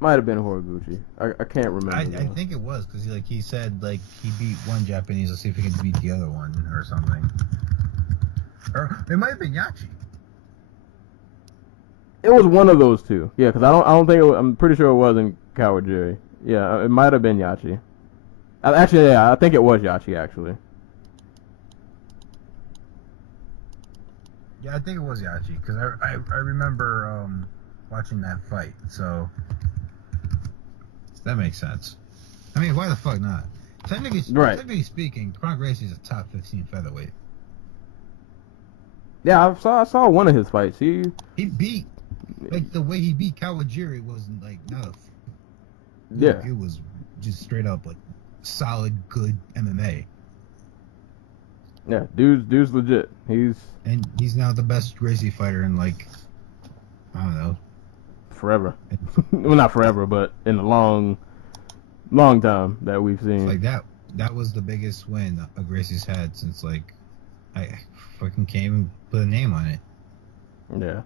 Might have been Horiguchi. I can't remember. I think it was because he said like he beat one Japanese. Let's see if he can beat the other one or something. Or it might have been Yachi. It was one of those two. Yeah, because I don't think I'm pretty sure it wasn't Kawajiri. Yeah, it might have been Yachi. Actually, yeah, I think it was Yachi actually. Yeah, I think it was Yachi because I remember watching that fight. So that makes sense. I mean, why the fuck not? Technically speaking, Kron Gracie is a top 15 featherweight. Yeah, I saw one of his fights. He beat like the way he beat Kawajiri wasn't like not a yeah. It was just straight up like solid good MMA. Yeah, dude's legit. He's now the best Gracie fighter in like I don't know forever. Well, not forever, but in a long time that we've seen. Like that was the biggest win a Gracie's had since like I fucking can't even put a name on it. Yeah.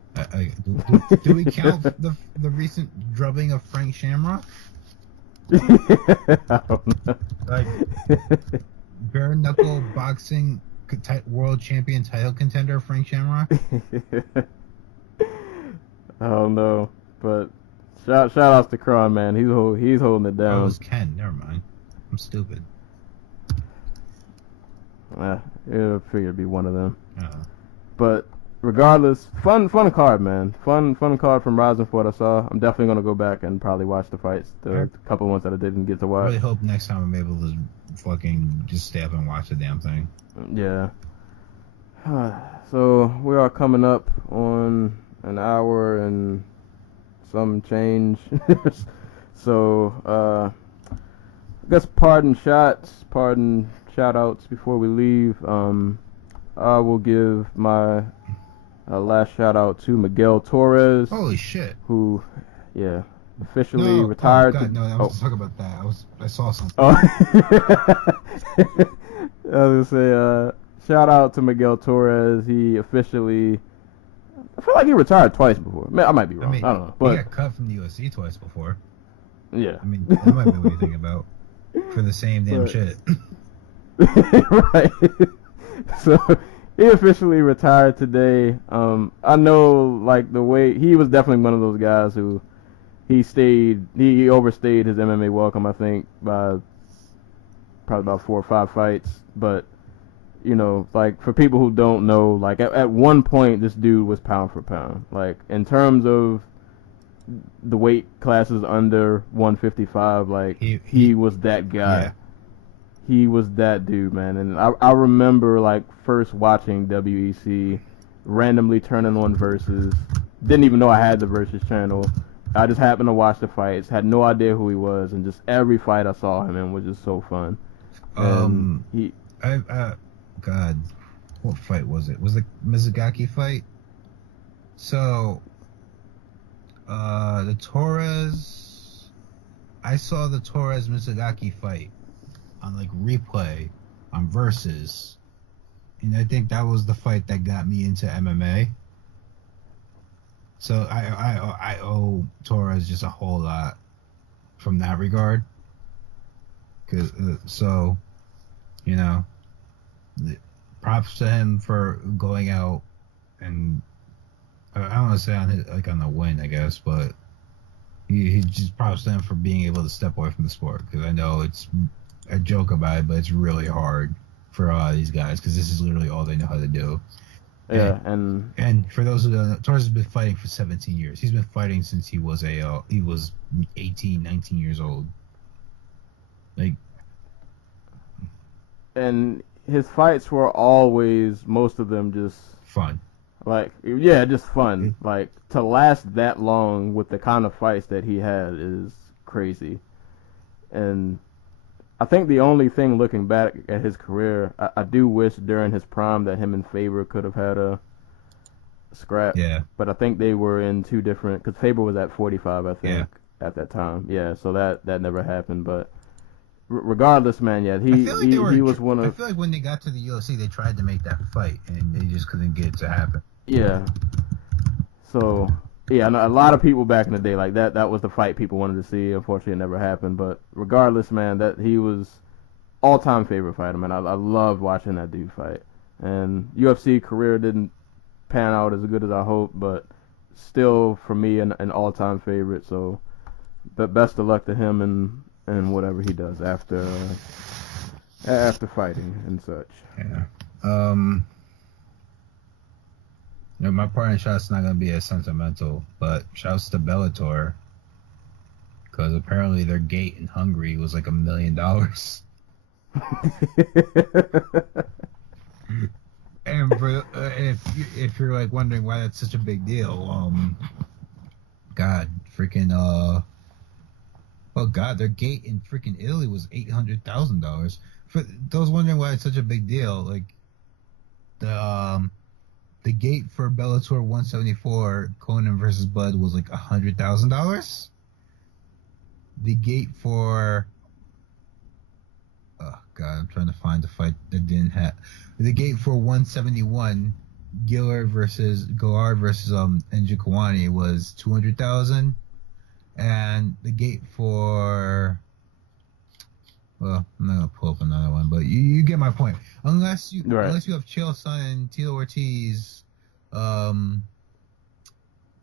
Do we count the recent drubbing of Frank Shamrock? I don't know. Like bare knuckle boxing world champion title contender Frank Shamrock. I don't know, but shout outs to Kron, man. He's holding it down. Oh, it was Ken. Never mind. I'm stupid. I figured it'd be one of them. Uh-huh. But regardless, fun card, man. Fun card from Rizin for what I saw. I'm definitely gonna go back and probably watch the fights, the couple ones that I didn't get to I watch. really hope next time I'm able to fucking just stay up and watch the damn thing. Yeah. So we are coming up on an hour and some change. So I guess pardon shout outs before we leave. I will give my last shout out to Miguel Torres. Holy shit! Who, yeah, officially retired. Oh God, no, I was talking about that. I saw something. Oh. I was gonna say, shout out to Miguel Torres. He officially, I feel like he retired twice before. I might be wrong. I don't know. But he got cut from the UFC twice before. Yeah. I mean, that might be what you think about for the same damn shit. Right. So he officially retired today. I know, like, the way he was definitely one of those guys who he overstayed his MMA welcome, I think, by probably about 4 or 5 fights. But, you know, like, for people who don't know, like, at one point, this dude was pound for pound. Like, in terms of the weight classes under 155, like, he was that guy. Yeah. He was that dude, man. And I remember, like, first watching WEC, randomly turning on Versus. Didn't even know I had the Versus channel. I just happened to watch the fights, had no idea who he was, and just every fight I saw him in was just so fun. God, what fight was it? Was it Mizugaki fight? So, the Torres, I saw the Torres Mizugaki fight on like replay on Versus, and I think that was the fight that got me into MMA. So I owe Torres just a whole lot from that regard. Cause so, you know, props to him for going out and I don't want to say on the win, I guess, but he just props to him for being able to step away from the sport. Because I know it's a joke about it, but it's really hard for a lot of these guys because this is literally all they know how to do. Yeah, and for those who don't know, Torres has been fighting for 17 years. He's been fighting since he was 18, 19 years old. Like, and his fights were always, most of them, just fun. Like, yeah, just fun. Like, to last that long with the kind of fights that he had is crazy. And I think the only thing looking back at his career, I do wish during his prime that him and Faber could have had a scrap. Yeah. But I think they were in two different, because Faber was at 45, I think, at that time. Yeah, so that never happened. But regardless, man, yeah, he was one of. I feel like when they got to the UFC, they tried to make that fight, and they just couldn't get it to happen. Yeah. So, yeah, I know a lot of people back in the day, like that was the fight people wanted to see. Unfortunately, it never happened. But regardless, man, that he was all-time favorite fighter, man. I loved watching that dude fight. And UFC career didn't pan out as good as I hoped, but still, for me, an all-time favorite. So, but best of luck to him and whatever he does after fighting and such. Yeah. You know, my parting shot's not gonna be as sentimental, but shouts to Bellator, because apparently their gate in Hungary was like $1 million. And for, if you're like wondering why that's such a big deal, God, freaking oh God, their gate in freaking Italy was $800,000. For those wondering why it's such a big deal, like the gate for Bellator 174 Conan versus Bud was like $100,000. The gate for oh God, I'm trying to find the fight that didn't have the gate for 171 Gillard versus Njokuani was $200,000, and the gate for well, I'm not gonna pull up another one, but you get my point. Unless you have Chael Sonnen, Tito Ortiz,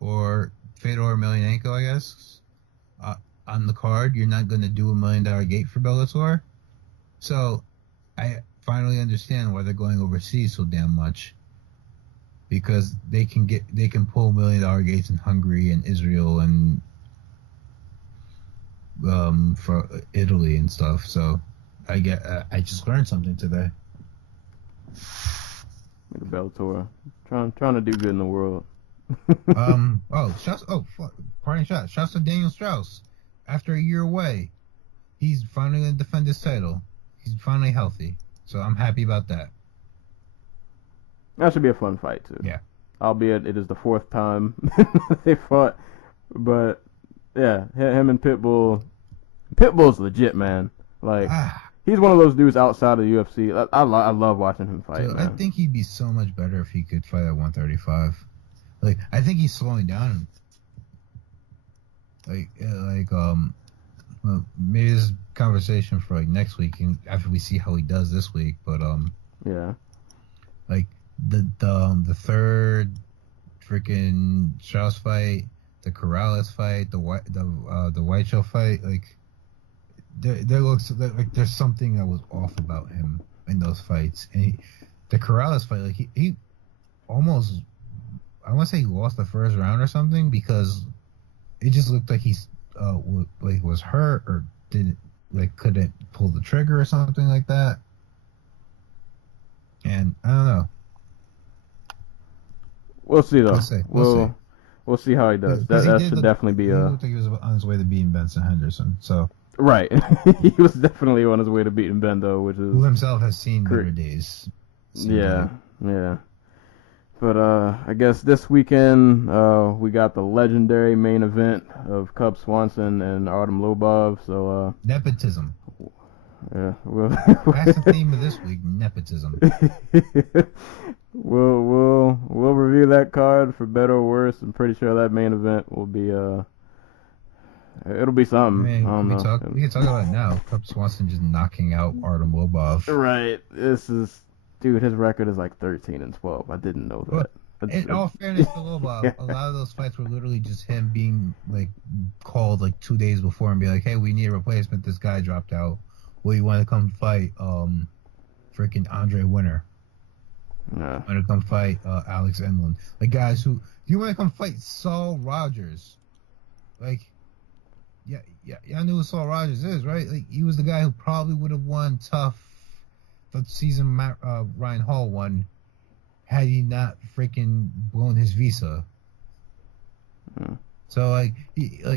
or Fedor Emelianenko, I guess, on the card, you're not gonna do $1 million gate for Bellator. So I finally understand why they're going overseas so damn much, because they can pull $1 million gates in Hungary and Israel and for Italy and stuff. So I just learned something today. Bellator trying to do good in the world. Parting shot. Shouts to Daniel Strauss. After a year away, he's finally gonna defend his title. He's finally healthy, so I'm happy about that. That should be a fun fight too. Yeah. Albeit it is the fourth time they fought, but yeah, him and Pitbull. Pitbull's legit, man. Like he's one of those dudes outside of the UFC. I love watching him fight. Dude, I think he'd be so much better if he could fight at 135. Like I think he's slowing down. Well, maybe this is conversation for like next week and after we see how he does this week. But yeah, like the third freaking Strauss fight, the Corrales fight, the Whiteshow fight, like there looks like there's something that was off about him in those fights. And the Corrales fight, like he almost, I want to say he lost the first round or something, because it just looked like he's was hurt or couldn't pull the trigger or something like that. And I don't know. We'll see though. We'll see how he does. That should definitely be He looked like he was on his way to beating Benson Henderson. So right, he was definitely on his way to beating Ben though, which is who himself has seen better days. Yeah. But I guess this weekend we got the legendary main event of Cub Swanson and Artem Lobov. So nepotism. Yeah, that's the theme of this week: nepotism. We'll review that card for better or worse. I'm pretty sure that main event will be it'll be something. We can talk about it now. Cub Swanson just knocking out Artem Lobov. Right. Dude, his record is like 13-12. I didn't know that. In all fairness to Lobov, a lot of those fights were literally just him being like called like 2 days before and be like, "Hey, we need a replacement. This guy dropped out. Well, you want to come fight freaking Andre Winner? Yeah. Want to come fight Alex Enlund? Like guys who, do you want to come fight Saul Rogers? Like, y'all knew who Saul Rogers is, right? Like he was the guy who probably would have won tough the season Ryan Hall won had he not freaking blown his visa. Hmm. So like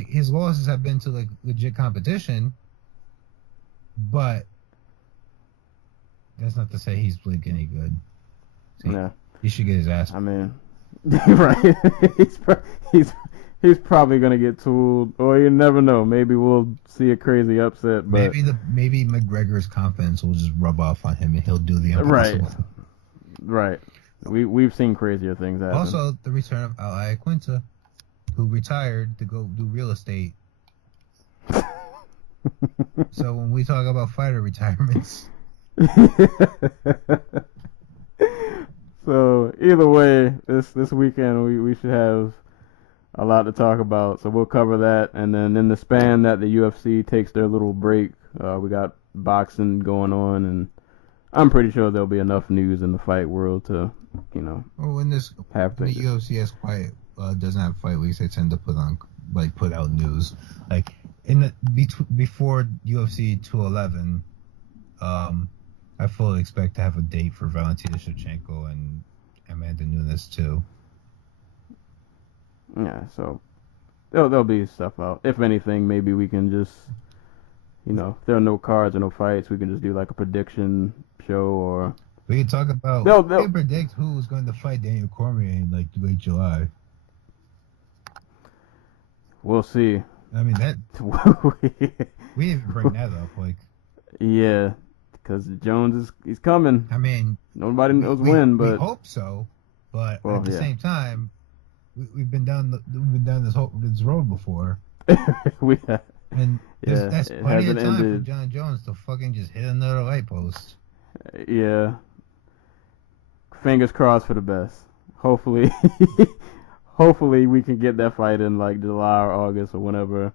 his losses have been to like legit competition, but that's not to say he's like any good. So Yeah. he should get his ass. I mean, right. he's probably gonna get tooled, or you never know. Maybe we'll see a crazy upset. But Maybe McGregor's confidence will just rub off on him, and he'll do the right, impossible. right. We've seen crazier things happen. Also, the return of Al Iaquinta, who retired to go do real estate. So when we talk about fighter retirements, So either way, this weekend we should have a lot to talk about. So we'll cover that, and then in the span that the UFC takes their little break, we got boxing going on, and I'm pretty sure there'll be enough news in the fight world to, when have the things. UFC has doesn't have fight weeks, they tend to put out news. Like before UFC 211, I fully expect to have a date for Valentina Shevchenko and Amanda Nunes too. Yeah, so there'll be stuff out. If anything, maybe we can just, if there are no cards or no fights, we can just do like a prediction show, or We can talk about. They'll- We can predict who's going to fight Daniel Cormier in like late July. we'll see. I mean that we didn't bring that up. Like, Yeah, because Jones he's coming. I mean, Nobody knows when, we but hope so. But Well, at the yeah. same time, we've been down this road before, we have, and Yeah, that's it plenty of hasn't time for ended. John Jones to fucking just hit another light post. yeah. Fingers crossed for the best. Hopefully, hopefully we can get that fight in like July or August or whenever.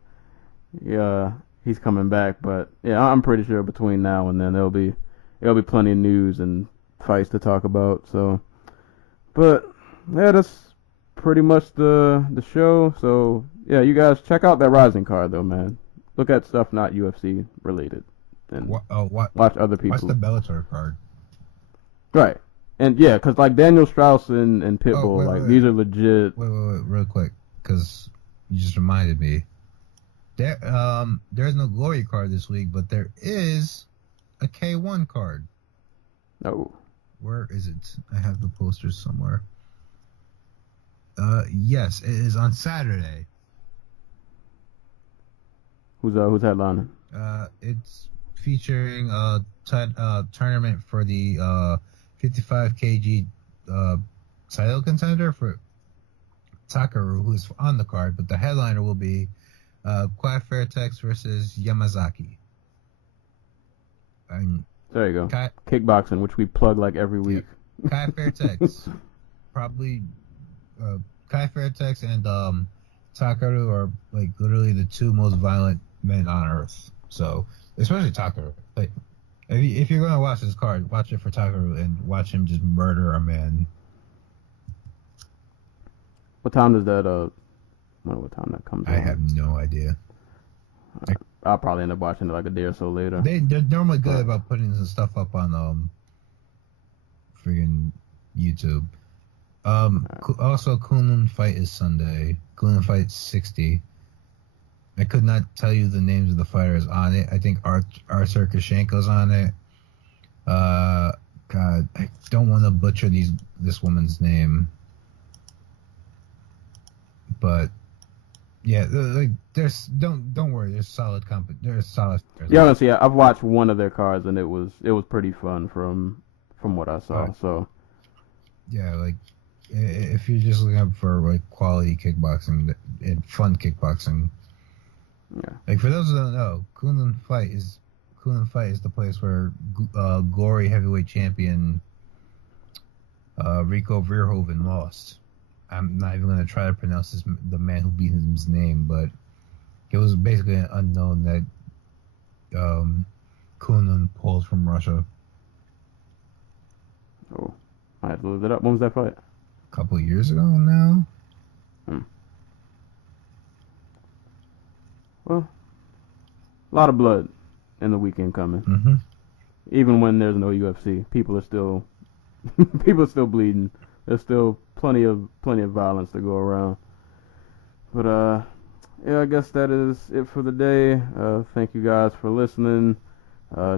Yeah, he's coming back. But yeah, I'm pretty sure between now and then there'll be plenty of news and fights to talk about. So, but yeah, that's pretty much the show. So yeah, you guys check out that Rising card though, man. Look at stuff not UFC related, and watch other What's people. the Bellator card? Right. And yeah, because like Daniel Strauss and Pitbull, wait. these are legit. Wait, real quick, because you just reminded me. There's no Glory card this week, but there is a K1 card. Oh, Where is it? I have the posters somewhere. Yes, it is on Saturday. who's headlining? It's featuring a tournament for the 55 kg title contender for Takaru, who's on the card, but the headliner will be Quad Fairtex versus Yamazaki. And There you go. Kickboxing, which we plug like every week. Kai Fairtex, probably Kai Fairtex and Takaru are like literally the two most violent men on earth. So especially Takaru. Like if you're gonna watch this card, watch it for Takaru and watch him just murder a man. What time does that? I wonder what time that comes. I on. have no idea. I'll probably end up watching it like a day or so later. They're normally good about putting some stuff up on friggin' YouTube. Also, Kunlun Fight is Sunday. Kunlun Fight 60. I could not tell you the names of the fighters on it. I think Arthur Kashenko's on it. God, I don't want to butcher this woman's name, but yeah, like there's don't worry. There's solid There's solid. Yeah, honestly, I've watched one of their cards and it was pretty fun from what I saw. So yeah, like if you're just looking for like quality kickboxing and fun kickboxing. yeah. Like for those who don't know, Kunlun Fight is the place where Glory heavyweight champion Rico Verhoeven lost. I'm not even going to try to pronounce the man who beat his name, but it was basically an unknown that Kunlun pulled from Russia. Oh, I have to look it up. When was that fight? A couple of years ago now. Well, a lot of blood in the weekend coming. Mm-hmm. Even when there's no UFC, people are still People are still bleeding. There's still plenty of violence to go around. But yeah, I guess that is it for the day. Thank you guys for listening.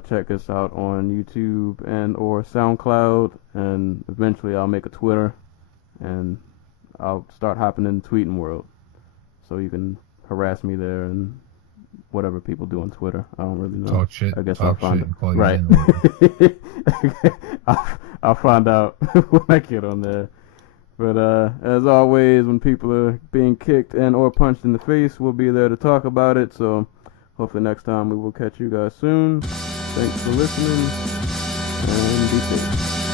Check us out on YouTube and or SoundCloud, and eventually I'll make a Twitter, and I'll start hopping in the tweeting world, so you can harass me there and whatever people do on Twitter. I don't really know. Talk shit. I guess Talk I'll find shit and call it. you Right. I'll find out when I get on there. But as always, when people are being kicked and or punched in the face, we'll be there to talk about it. So hopefully next time we will catch you guys soon. Thanks for listening, and be safe.